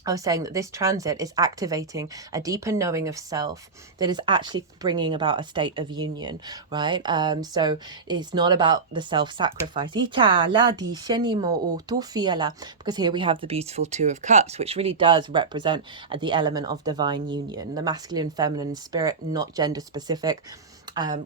I was saying that this transit is activating a deeper knowing of self that is actually bringing about a state of union, right? So it's not about the self-sacrifice. Because here we have the beautiful 2 of Cups, which really does represent the element of divine union, the masculine, feminine spirit, not gender specific.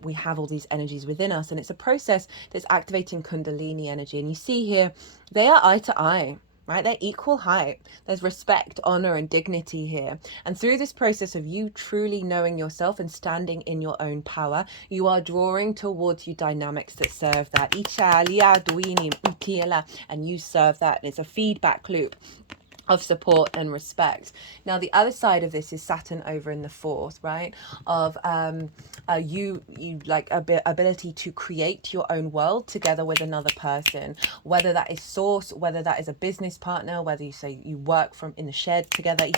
We have all these energies within us, and it's a process that's activating Kundalini energy. And you see here, they are eye to eye. Right? They're equal height. There's respect, honor, and dignity here. And through this process of you truly knowing yourself and standing in your own power, you are drawing towards you dynamics that serve that. And you serve that. And it's a feedback loop of support and respect. Now the other side of this is Saturn over in the 4th, right? Of you like ability to create your own world together with another person, whether that is source, whether that is a business partner, whether you say you work from in the shed together.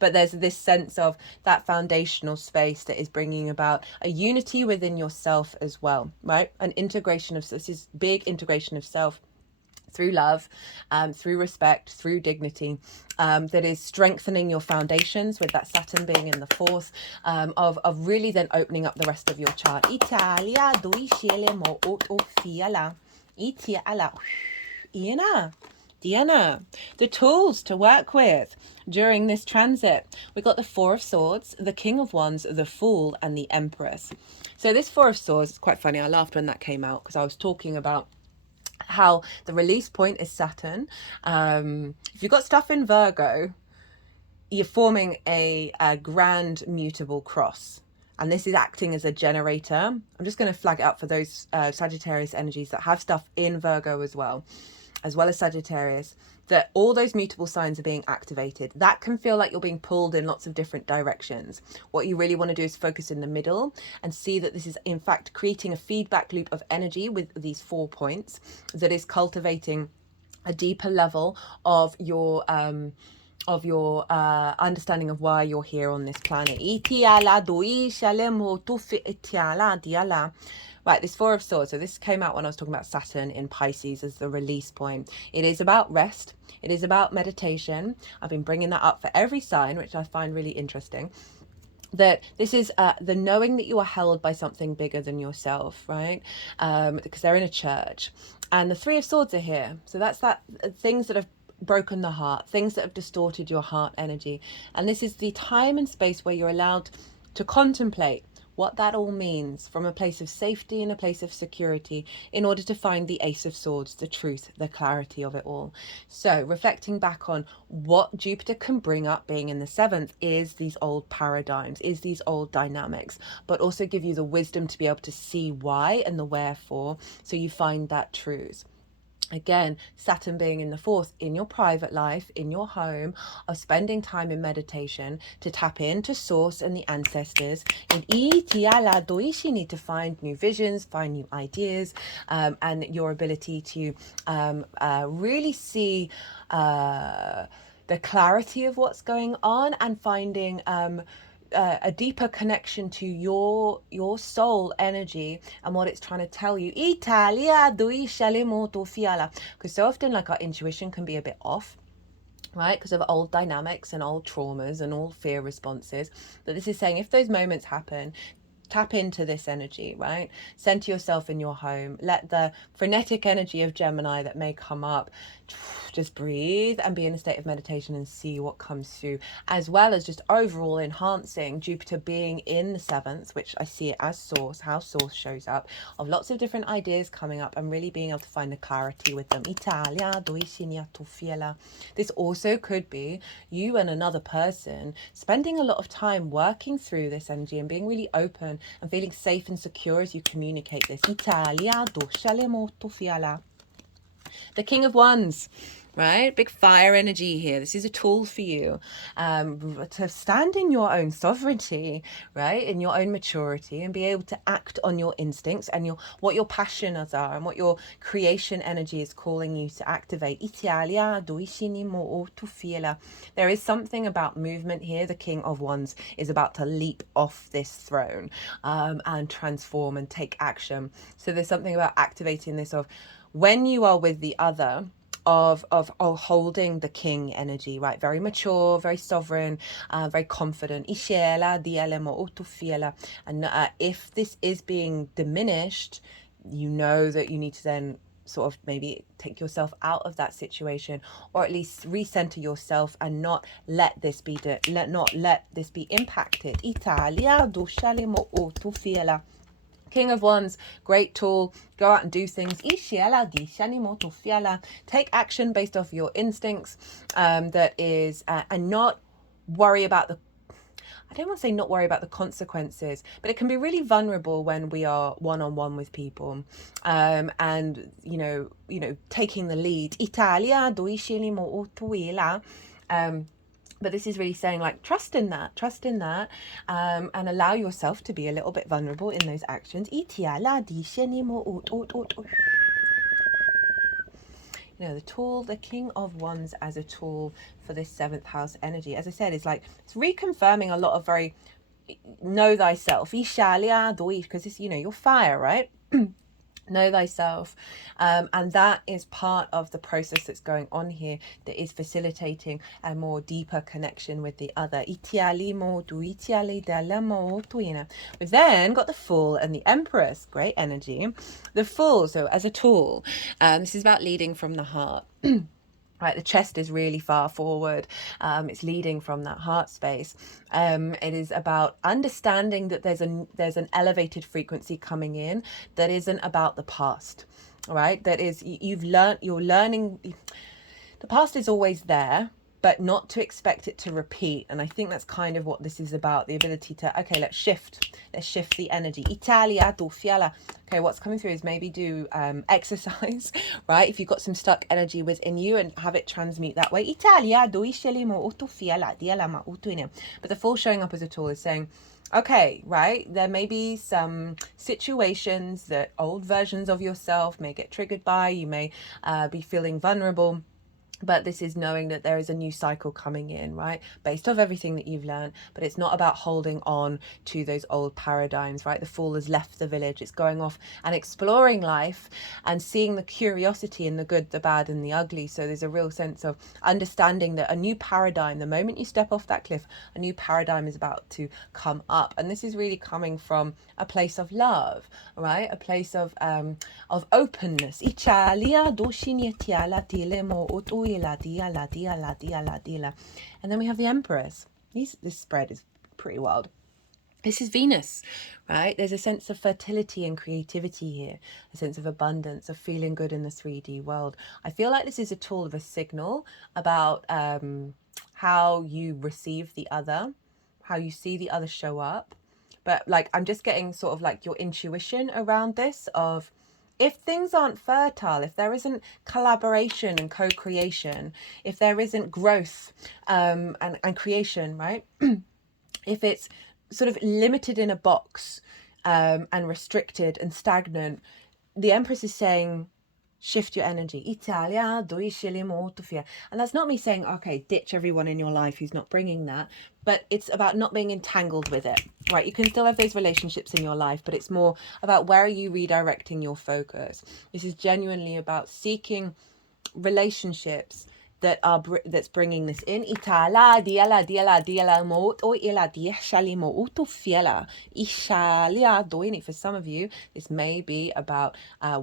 But there's this sense of that foundational space that is bringing about a unity within yourself as well, right? An integration of, this is big integration of self through love, through respect, through dignity, that is strengthening your foundations with that Saturn being in the 4th, of really then opening up the rest of your chart. Diana, the tools to work with during this transit. We got the 4 of Swords, the King of Wands, the Fool, and the Empress. So this 4 of Swords is quite funny. I laughed when that came out because I was talking about how the release point is Saturn. If you've got stuff in Virgo, you're forming a grand mutable cross. And this is acting as a generator. I'm just going to flag it up for those Sagittarius energies that have stuff in Virgo as well as Sagittarius, that all those mutable signs are being activated. That can feel like you're being pulled in lots of different directions. What you really want to do is focus in the middle and see that this is in fact creating a feedback loop of energy with these 4 points that is cultivating a deeper level of your understanding of why you're here on this planet. Right, this 4 of Swords. So this came out when I was talking about Saturn in Pisces as the release point. It is about rest. It is about meditation. I've been bringing that up for every sign, which I find really interesting. That this is the knowing that you are held by something bigger than yourself, right? Because they're in a church. And the 3 of Swords are here. So that's that things that have broken the heart, things that have distorted your heart energy. And this is the time and space where you're allowed to contemplate what that all means from a place of safety and a place of security in order to find the Ace of Swords, the truth, the clarity of it all. So reflecting back on what Jupiter can bring up being in the 7th is these old paradigms, is these old dynamics, but also give you the wisdom to be able to see why and the wherefore, so you find that truth. Again, Saturn being in the 4th, in your private life, in your home, of spending time in meditation to tap into source and the ancestors. You need to find new visions, find new ideas, and your ability to really see the clarity of what's going on and finding a deeper connection to your soul energy and what it's trying to tell you. Because so often, like, our intuition can be a bit off, right, because of old dynamics and old traumas and all fear responses. But this is saying if those moments happen, tap into this energy, right? Center yourself in your home. Let the frenetic energy of Gemini that may come up, just breathe and be in a state of meditation and see what comes through, as well as just overall enhancing Jupiter being in the 7th, which I see it as source, how source shows up, of lots of different ideas coming up and really being able to find the clarity with them. This also could be you and another person spending a lot of time working through this energy and being really open and feeling safe and secure as you communicate this. The King of Wands. right? Big fire energy here. This is a tool for you to stand in your own sovereignty, right? In your own maturity and be able to act on your instincts and what your passions are and what your creation energy is calling you to activate. There is something about movement here. The King of Wands is about to leap off this throne and transform and take action. So there's something about activating this of when you are with the other, of holding the king energy, right? Very mature, very sovereign, very confident. And if this is being diminished, you know that you need to then sort of maybe take yourself out of that situation, or at least recenter yourself and not let this be impacted. King of Wands, great tool. Go out and do things. Take action based off your instincts. That is, and not worry about I don't want to say not worry about the consequences, but it can be really vulnerable when we are one-on-one with people, and taking the lead. But this is really saying, like, trust in that, and allow yourself to be a little bit vulnerable in those actions. The tool, the King of Wands as a tool for this 7th house energy, as I said, is like, it's reconfirming a lot of very know thyself, because it's, you're fire, right? Know thyself, and that is part of the process that's going on here, that is facilitating a more deeper connection with the other. We've then got the Fool and the Empress, great energy. The Fool, so as a tool, this is about leading from the heart. Right, the chest is really far forward. It's leading from that heart space. It is about understanding that there's an elevated frequency coming in that isn't about the past. Right, that is, you're learning. The past is always there, but not to expect it to repeat. And I think that's kind of what this is about, the ability to, okay, let's shift the energy. Okay, what's coming through is maybe do exercise, right? If you've got some stuck energy within you, and have it transmute that way. But the Fool showing up as a tool is saying, okay, right, there may be some situations that old versions of yourself may get triggered by. You may be feeling vulnerable. But this is knowing that there is a new cycle coming in, right? Based off everything that you've learned. But it's not about holding on to those old paradigms, right? The Fool has left the village. It's going off and exploring life and seeing the curiosity in the good, the bad, and the ugly. So there's a real sense of understanding that a new paradigm, the moment you step off that cliff, a new paradigm is about to come up. And this is really coming from a place of love, right? A place of openness. And then we have the Empress. This spread is pretty wild. This is Venus, right? There's a sense of fertility and creativity here, a sense of abundance, of feeling good in the 3D world. I feel like this is a tool of a signal about how you receive the other, how you see the other show up. But like, I'm just getting sort of like your intuition around this of, if things aren't fertile, if there isn't collaboration and co-creation, if there isn't growth and creation, right? If it's sort of limited in a box and restricted and stagnant, the Empress is saying, shift your energy. And that's not me saying, okay, ditch everyone in your life who's not bringing that, but it's about not being entangled with it, right? You can still have those relationships in your life, but it's more about, where are you redirecting your focus? This is genuinely about seeking relationships that's bringing this in. For some of you, this may be about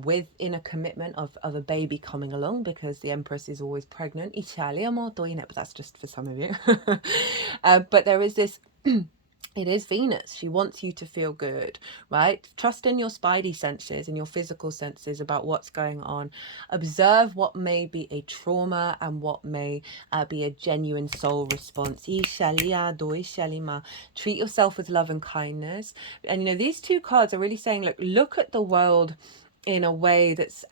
within a commitment of a baby coming along, because the Empress is always pregnant. But that's just for some of you. But there is this It is Venus. She wants you to feel good, right? Trust in your spidey senses and your physical senses about what's going on. Observe what may be a trauma and what may be a genuine soul response. Treat yourself with love and kindness. And, these two cards are really saying, look at the world in a way that's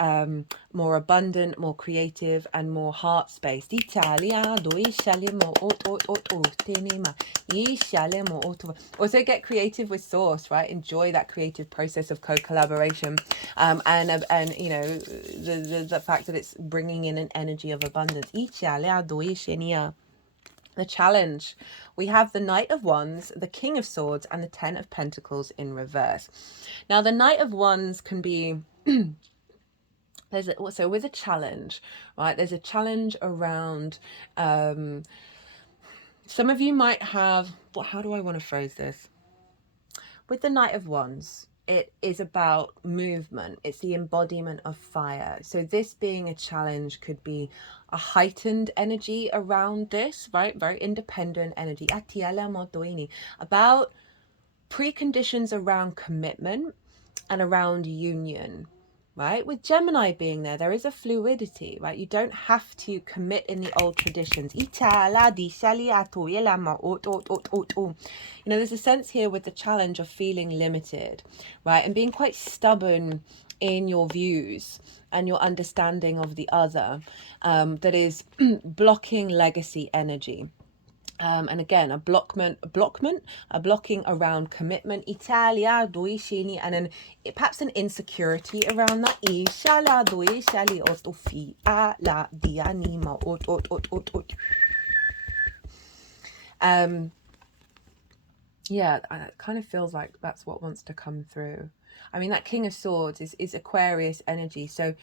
more abundant, more creative, and more heart-spaced. Also get creative with source, right? Enjoy that creative process of co-collaboration, and you know, the fact that it's bringing in an energy of abundance. The challenge, we have the Knight of Wands, the King of Swords, and the Ten of Pentacles in reverse. Now, the Knight of Wands can be so with a challenge, right? There's a challenge around. Some of you might have. How do I want to phrase this? With the Knight of Wands, it is about movement. It's the embodiment of fire. So this being a challenge could be a heightened energy around this, right? Very independent energy. About preconditions around commitment and around union, right? With Gemini being there, there is a fluidity, right? You don't have to commit in the old traditions. You know, there's a sense here with the challenge of feeling limited, right? And being quite stubborn in your views and your understanding of the other, that is blocking legacy energy. And again, a blocking around commitment, Italia, and then perhaps an insecurity around that. Yeah, it kind of feels like that's what wants to come through. I mean, that King of Swords is Aquarius energy, so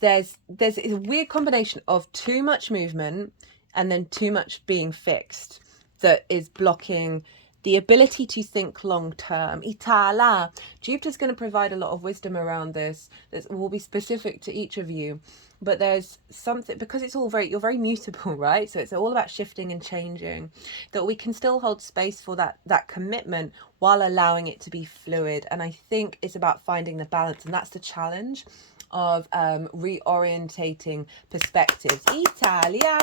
there's a weird combination of too much movement and then too much being fixed that is blocking the ability to think long term. Itala. Jupiter's going to provide a lot of wisdom around this that will be specific to each of you. But there's something, because it's all you're very mutable, right? So it's all about shifting and changing, that we can still hold space for that commitment while allowing it to be fluid. And I think it's about finding the balance, and that's the challenge of reorientating perspectives. Italia,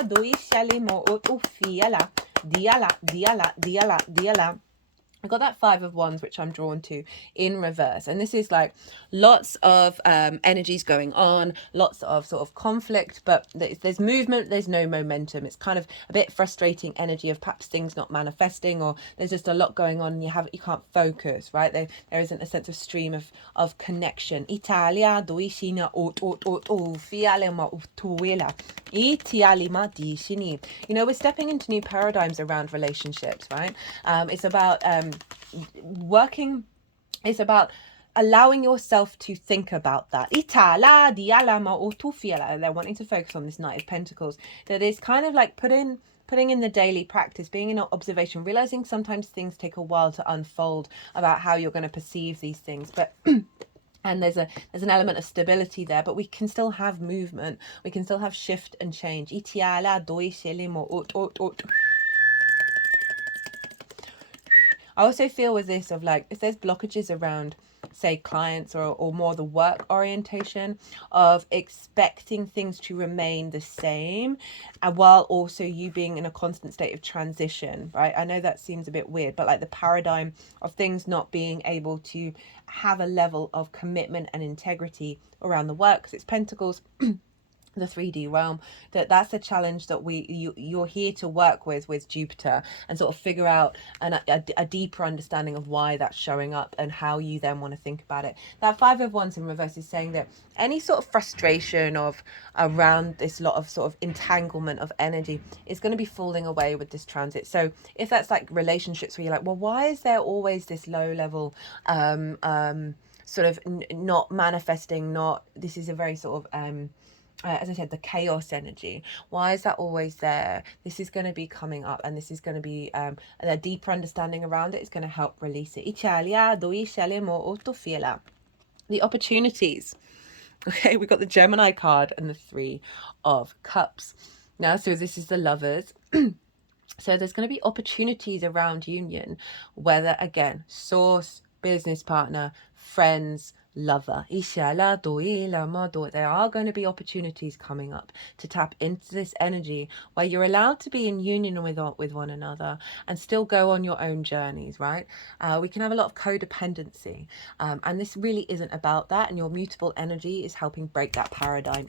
I got that Five of Wands, which I'm drawn to, in reverse. And this is like lots of energies going on, lots of sort of conflict, but there's movement, there's no momentum. It's kind of a bit frustrating energy of perhaps things not manifesting, or there's just a lot going on and you can't focus, right? There isn't a sense of stream of connection. Italia, you know, we're stepping into new paradigms around relationships, right? It's about working, it's about allowing yourself to think about that. They're wanting to focus on this Knight of Pentacles. That is kind of like putting in the daily practice, being in observation, realizing sometimes things take a while to unfold about how you're going to perceive these things, but and there's an element of stability there, but we can still have movement, we can still have shift and change. I also feel with this of like, if there's blockages around, say, clients or more the work orientation of expecting things to remain the same, and while also you being in a constant state of transition, right? I know that seems a bit weird, but like the paradigm of things not being able to have a level of commitment and integrity around the work, because it's Pentacles, the 3D realm, that's a challenge that you're here to work with Jupiter, and sort of figure out a deeper understanding of why that's showing up and how you then want to think about it. That Five of Wands in reverse is saying that any sort of frustration of around this lot of sort of entanglement of energy is going to be falling away with this transit. So if that's like relationships where you're like, well, why is there always this low level sort of not manifesting, this is a very sort of as I said, the chaos energy. Why is that always there? This is going to be coming up, and this is going to be a deeper understanding around it is going to help release it. The opportunities. Okay, we got the Gemini card and the Three of Cups. Now, so this is the Lovers. So there's going to be opportunities around union, whether, again, source, business partner, friends, lover. There are going to be opportunities coming up to tap into this energy where you're allowed to be in union with one another and still go on your own journeys, right? We can have a lot of codependency, and this really isn't about that, and your mutable energy is helping break that paradigm.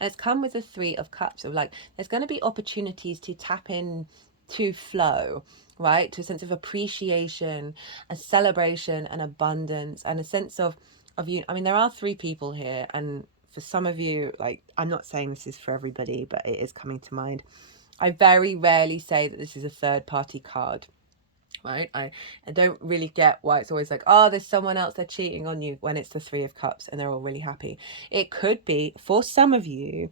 And it's come with the Three of Cups of like, there's going to be opportunities to tap in to flow, right, to a sense of appreciation, a celebration, and abundance, and a sense of you. I mean, there are three people here, and for some of you, like, I'm not saying this is for everybody, but it is coming to mind. I very rarely say that this is a third party card, right? I don't really get why it's always like, oh, there's someone else, they're cheating on you, when it's the Three of Cups and they're all really happy. It could be, for some of you,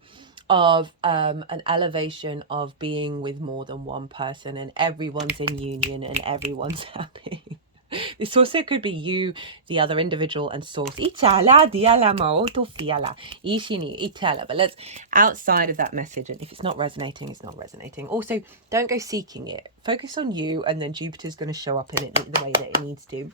of an elevation of being with more than one person and everyone's in union and everyone's happy. This also could be you, the other individual, and source. But let's, outside of that message, and if it's not resonating, it's not resonating. Also, don't go seeking it. Focus on you, and then Jupiter's going to show up in it the way that it needs to.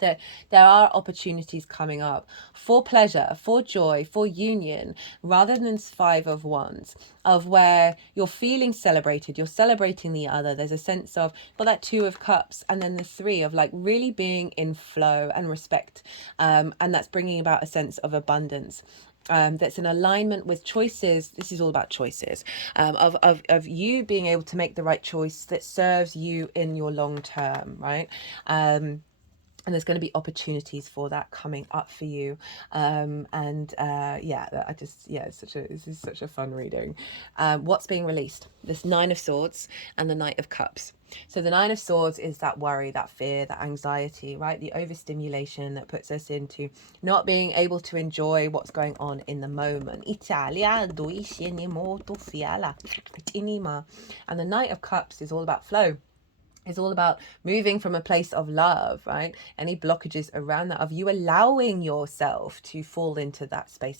There are opportunities coming up for pleasure, for joy, for union, rather than Five of Wands, of where you're feeling celebrated, you're celebrating the other. There's a sense of, well, that Two of Cups, and then the Three of like really being in flow and respect, and that's bringing about a sense of abundance. That's in alignment with choices. This is all about choices, of you being able to make the right choice that serves you in your long term, right? And there's going to be opportunities for that coming up for you. This is such a fun reading. What's being released? This Nine of Swords and the Knight of Cups. So the Nine of Swords is that worry, that fear, that anxiety, right? The overstimulation that puts us into not being able to enjoy what's going on in the moment. And the Knight of Cups is all about flow. It's all about moving from a place of love, right? Any blockages around that, of you allowing yourself to fall into that space.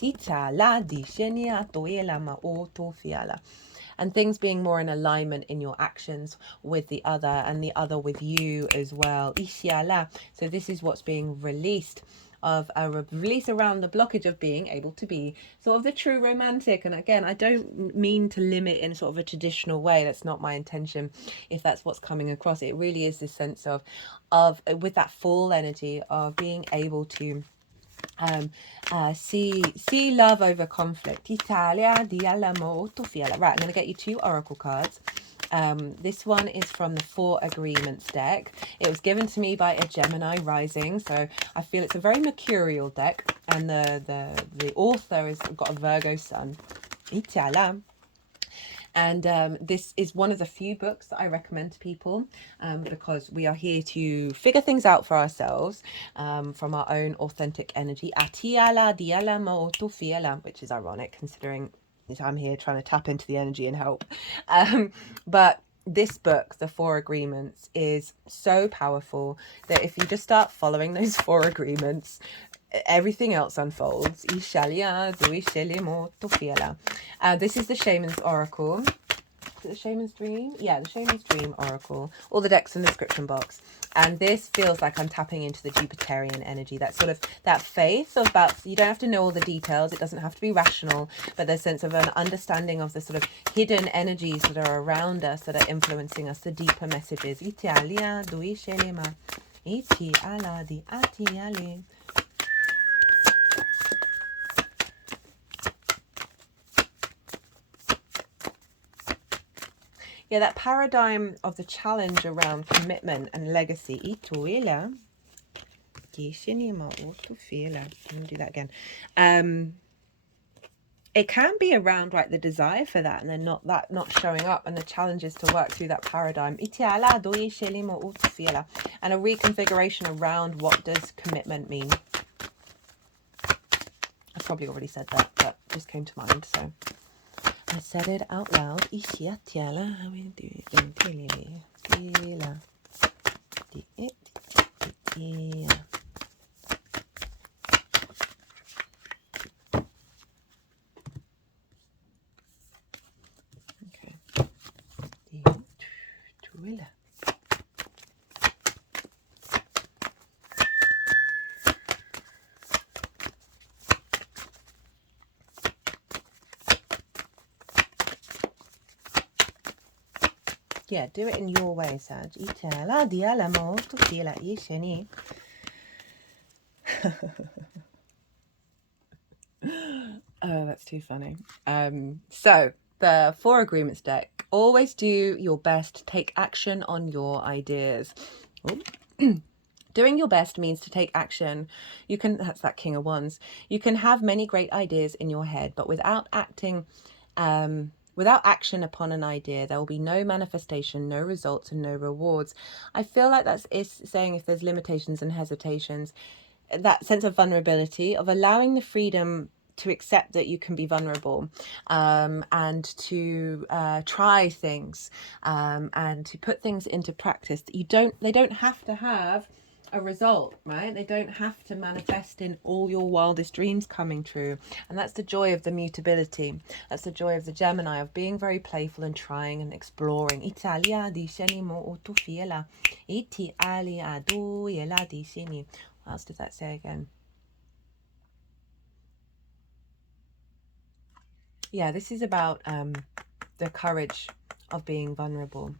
And things being more in alignment in your actions with the other, and the other with you as well. So this is what's being released, of a release around the blockage of being able to be sort of the true romantic. And again, I don't mean to limit in sort of a traditional way. That's not my intention. If that's what's coming across, it really is this sense of with that full energy of being able to see love over conflict. Right, I'm going to get you two oracle cards. This one is from the Four Agreements deck. It was given to me by a Gemini rising, so I feel it's a very mercurial deck, and the author has got a Virgo sun. And this is one of the few books that I recommend to people, because we are here to figure things out for ourselves, from our own authentic energy. Which is ironic considering I'm here trying to tap into the energy and help. But this book, The Four Agreements, is so powerful that if you just start following those four agreements, everything else unfolds. This is the Shaman's Oracle. Is it the Shaman's Dream? Yeah, the Shaman's Dream Oracle. All the decks in the description box. And this feels like I'm tapping into the Jupiterian energy. That sort of, that faith of, about, you don't have to know all the details. It doesn't have to be rational, but there's a sense of an understanding of the sort of hidden energies that are around us, that are influencing us, the deeper messages. Yeah, that paradigm of the challenge around commitment and legacy. Let me do that again. It can be around, right, the desire for that, and then not showing up, and the challenges to work through that paradigm. And a reconfiguration around, what does commitment mean? I've probably already said that, but just came to mind, so I said it out loud. Okay. Yeah, do it in your way, Sag. Itala diala mo tu fila isheni. Oh, that's too funny. So the Four Agreements deck. Always do your best. Take action on your ideas. Doing your best means to take action. You can, that's that King of Wands. You can have many great ideas in your head, but without acting, without action upon an idea, there will be no manifestation, no results, and no rewards. I feel like that's saying if there's limitations and hesitations, that sense of vulnerability, of allowing the freedom to accept that you can be vulnerable, and to try things, and to put things into practice. That they don't have to have a result, right? They don't have to manifest in all your wildest dreams coming true. And that's the joy of the mutability. That's the joy of the Gemini, of being very playful and trying and exploring. Italia di sheni mo otufiela. Iti ali adu yela di sheni. What else does that say again? Yeah, this is about the courage of being vulnerable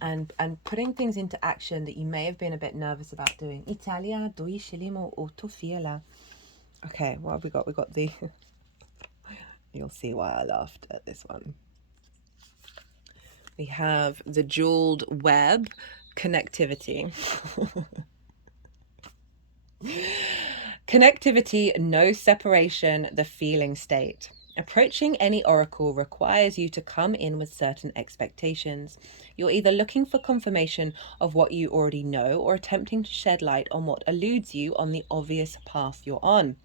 and putting things into action that you may have been a bit nervous about doing. Italia doi shilimo autofiela. Okay, what have we got? We got the you'll see why I laughed at this one. We have the jeweled web, connectivity. Connectivity, no separation, the feeling state. Approaching any oracle requires you to come in with certain expectations. You're either looking for confirmation of what you already know or attempting to shed light on what eludes you on the obvious path you're on.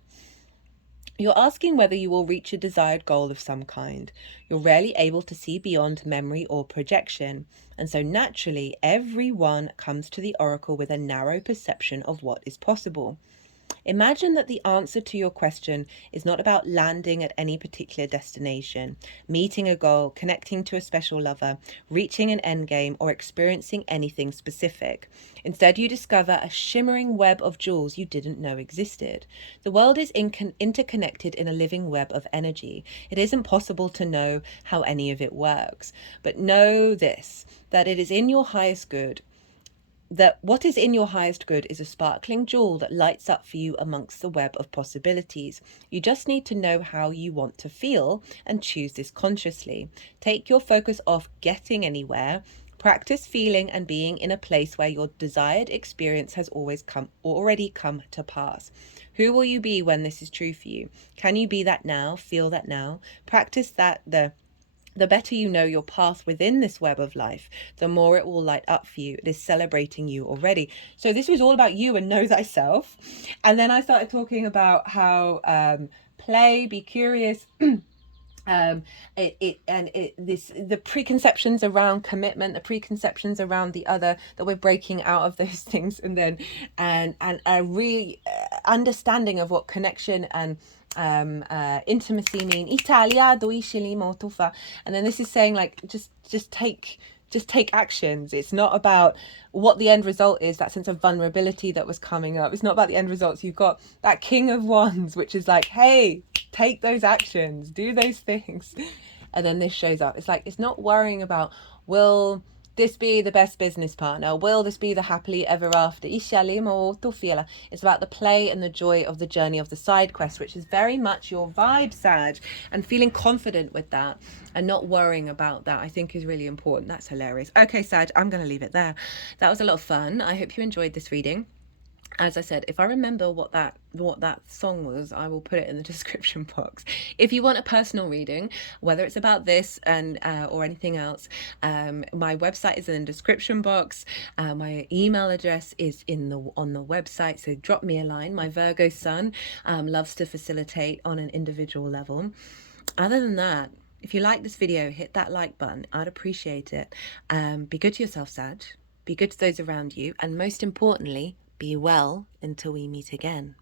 You're asking whether you will reach a desired goal of some kind. You're rarely able to see beyond memory or projection, and so naturally everyone comes to the oracle with a narrow perception of what is possible. Imagine that the answer to your question is not about landing at any particular destination, meeting a goal, connecting to a special lover, reaching an endgame, or experiencing anything specific. Instead, you discover a shimmering web of jewels you didn't know existed. The world is interconnected in a living web of energy. It isn't possible to know how any of it works, but know this, that it is in your highest good. That what is in your highest good is a sparkling jewel that lights up for you amongst the web of possibilities. You just need to know how you want to feel and choose this consciously. Take your focus off getting anywhere. Practice feeling and being in a place where your desired experience has already come to pass. Who will you be when this is true for you? Can you be that now? Feel that now? Practice that. The better you know your path within this web of life, the more it will light up for you. It is celebrating you already. So this was all about you and know thyself. And then I started talking about how play, be curious, the preconceptions around commitment, the preconceptions around the other, that we're breaking out of those things, and then and a really understanding of what connection and intimacy mean. Italia doi shilimo tufa. And then this is saying, like, just take actions. It's not about what the end result is, that sense of vulnerability that was coming up. It's not about the end results. You've got that King of Wands, which is like, hey, take those actions, do those things. And then this shows up. It's like, it's not worrying about, will this be the best business partner? Will this be the happily ever after? It's about the play and the joy of the journey of the side quest, which is very much your vibe, Sag, and feeling confident with that and not worrying about that, I think, is really important. That's hilarious. Okay, Sag, I'm going to leave it there. That was a lot of fun. I hope you enjoyed this reading. As I said, if I remember what that song was, I will put it in the description box. If you want a personal reading, whether it's about this and or anything else, my website is in the description box. My email address is on the website, so drop me a line. My Virgo sun loves to facilitate on an individual level. Other than that, if you like this video, hit that like button. I'd appreciate it. Be good to yourself, Sag. Be good to those around you, and most importantly, be well until we meet again.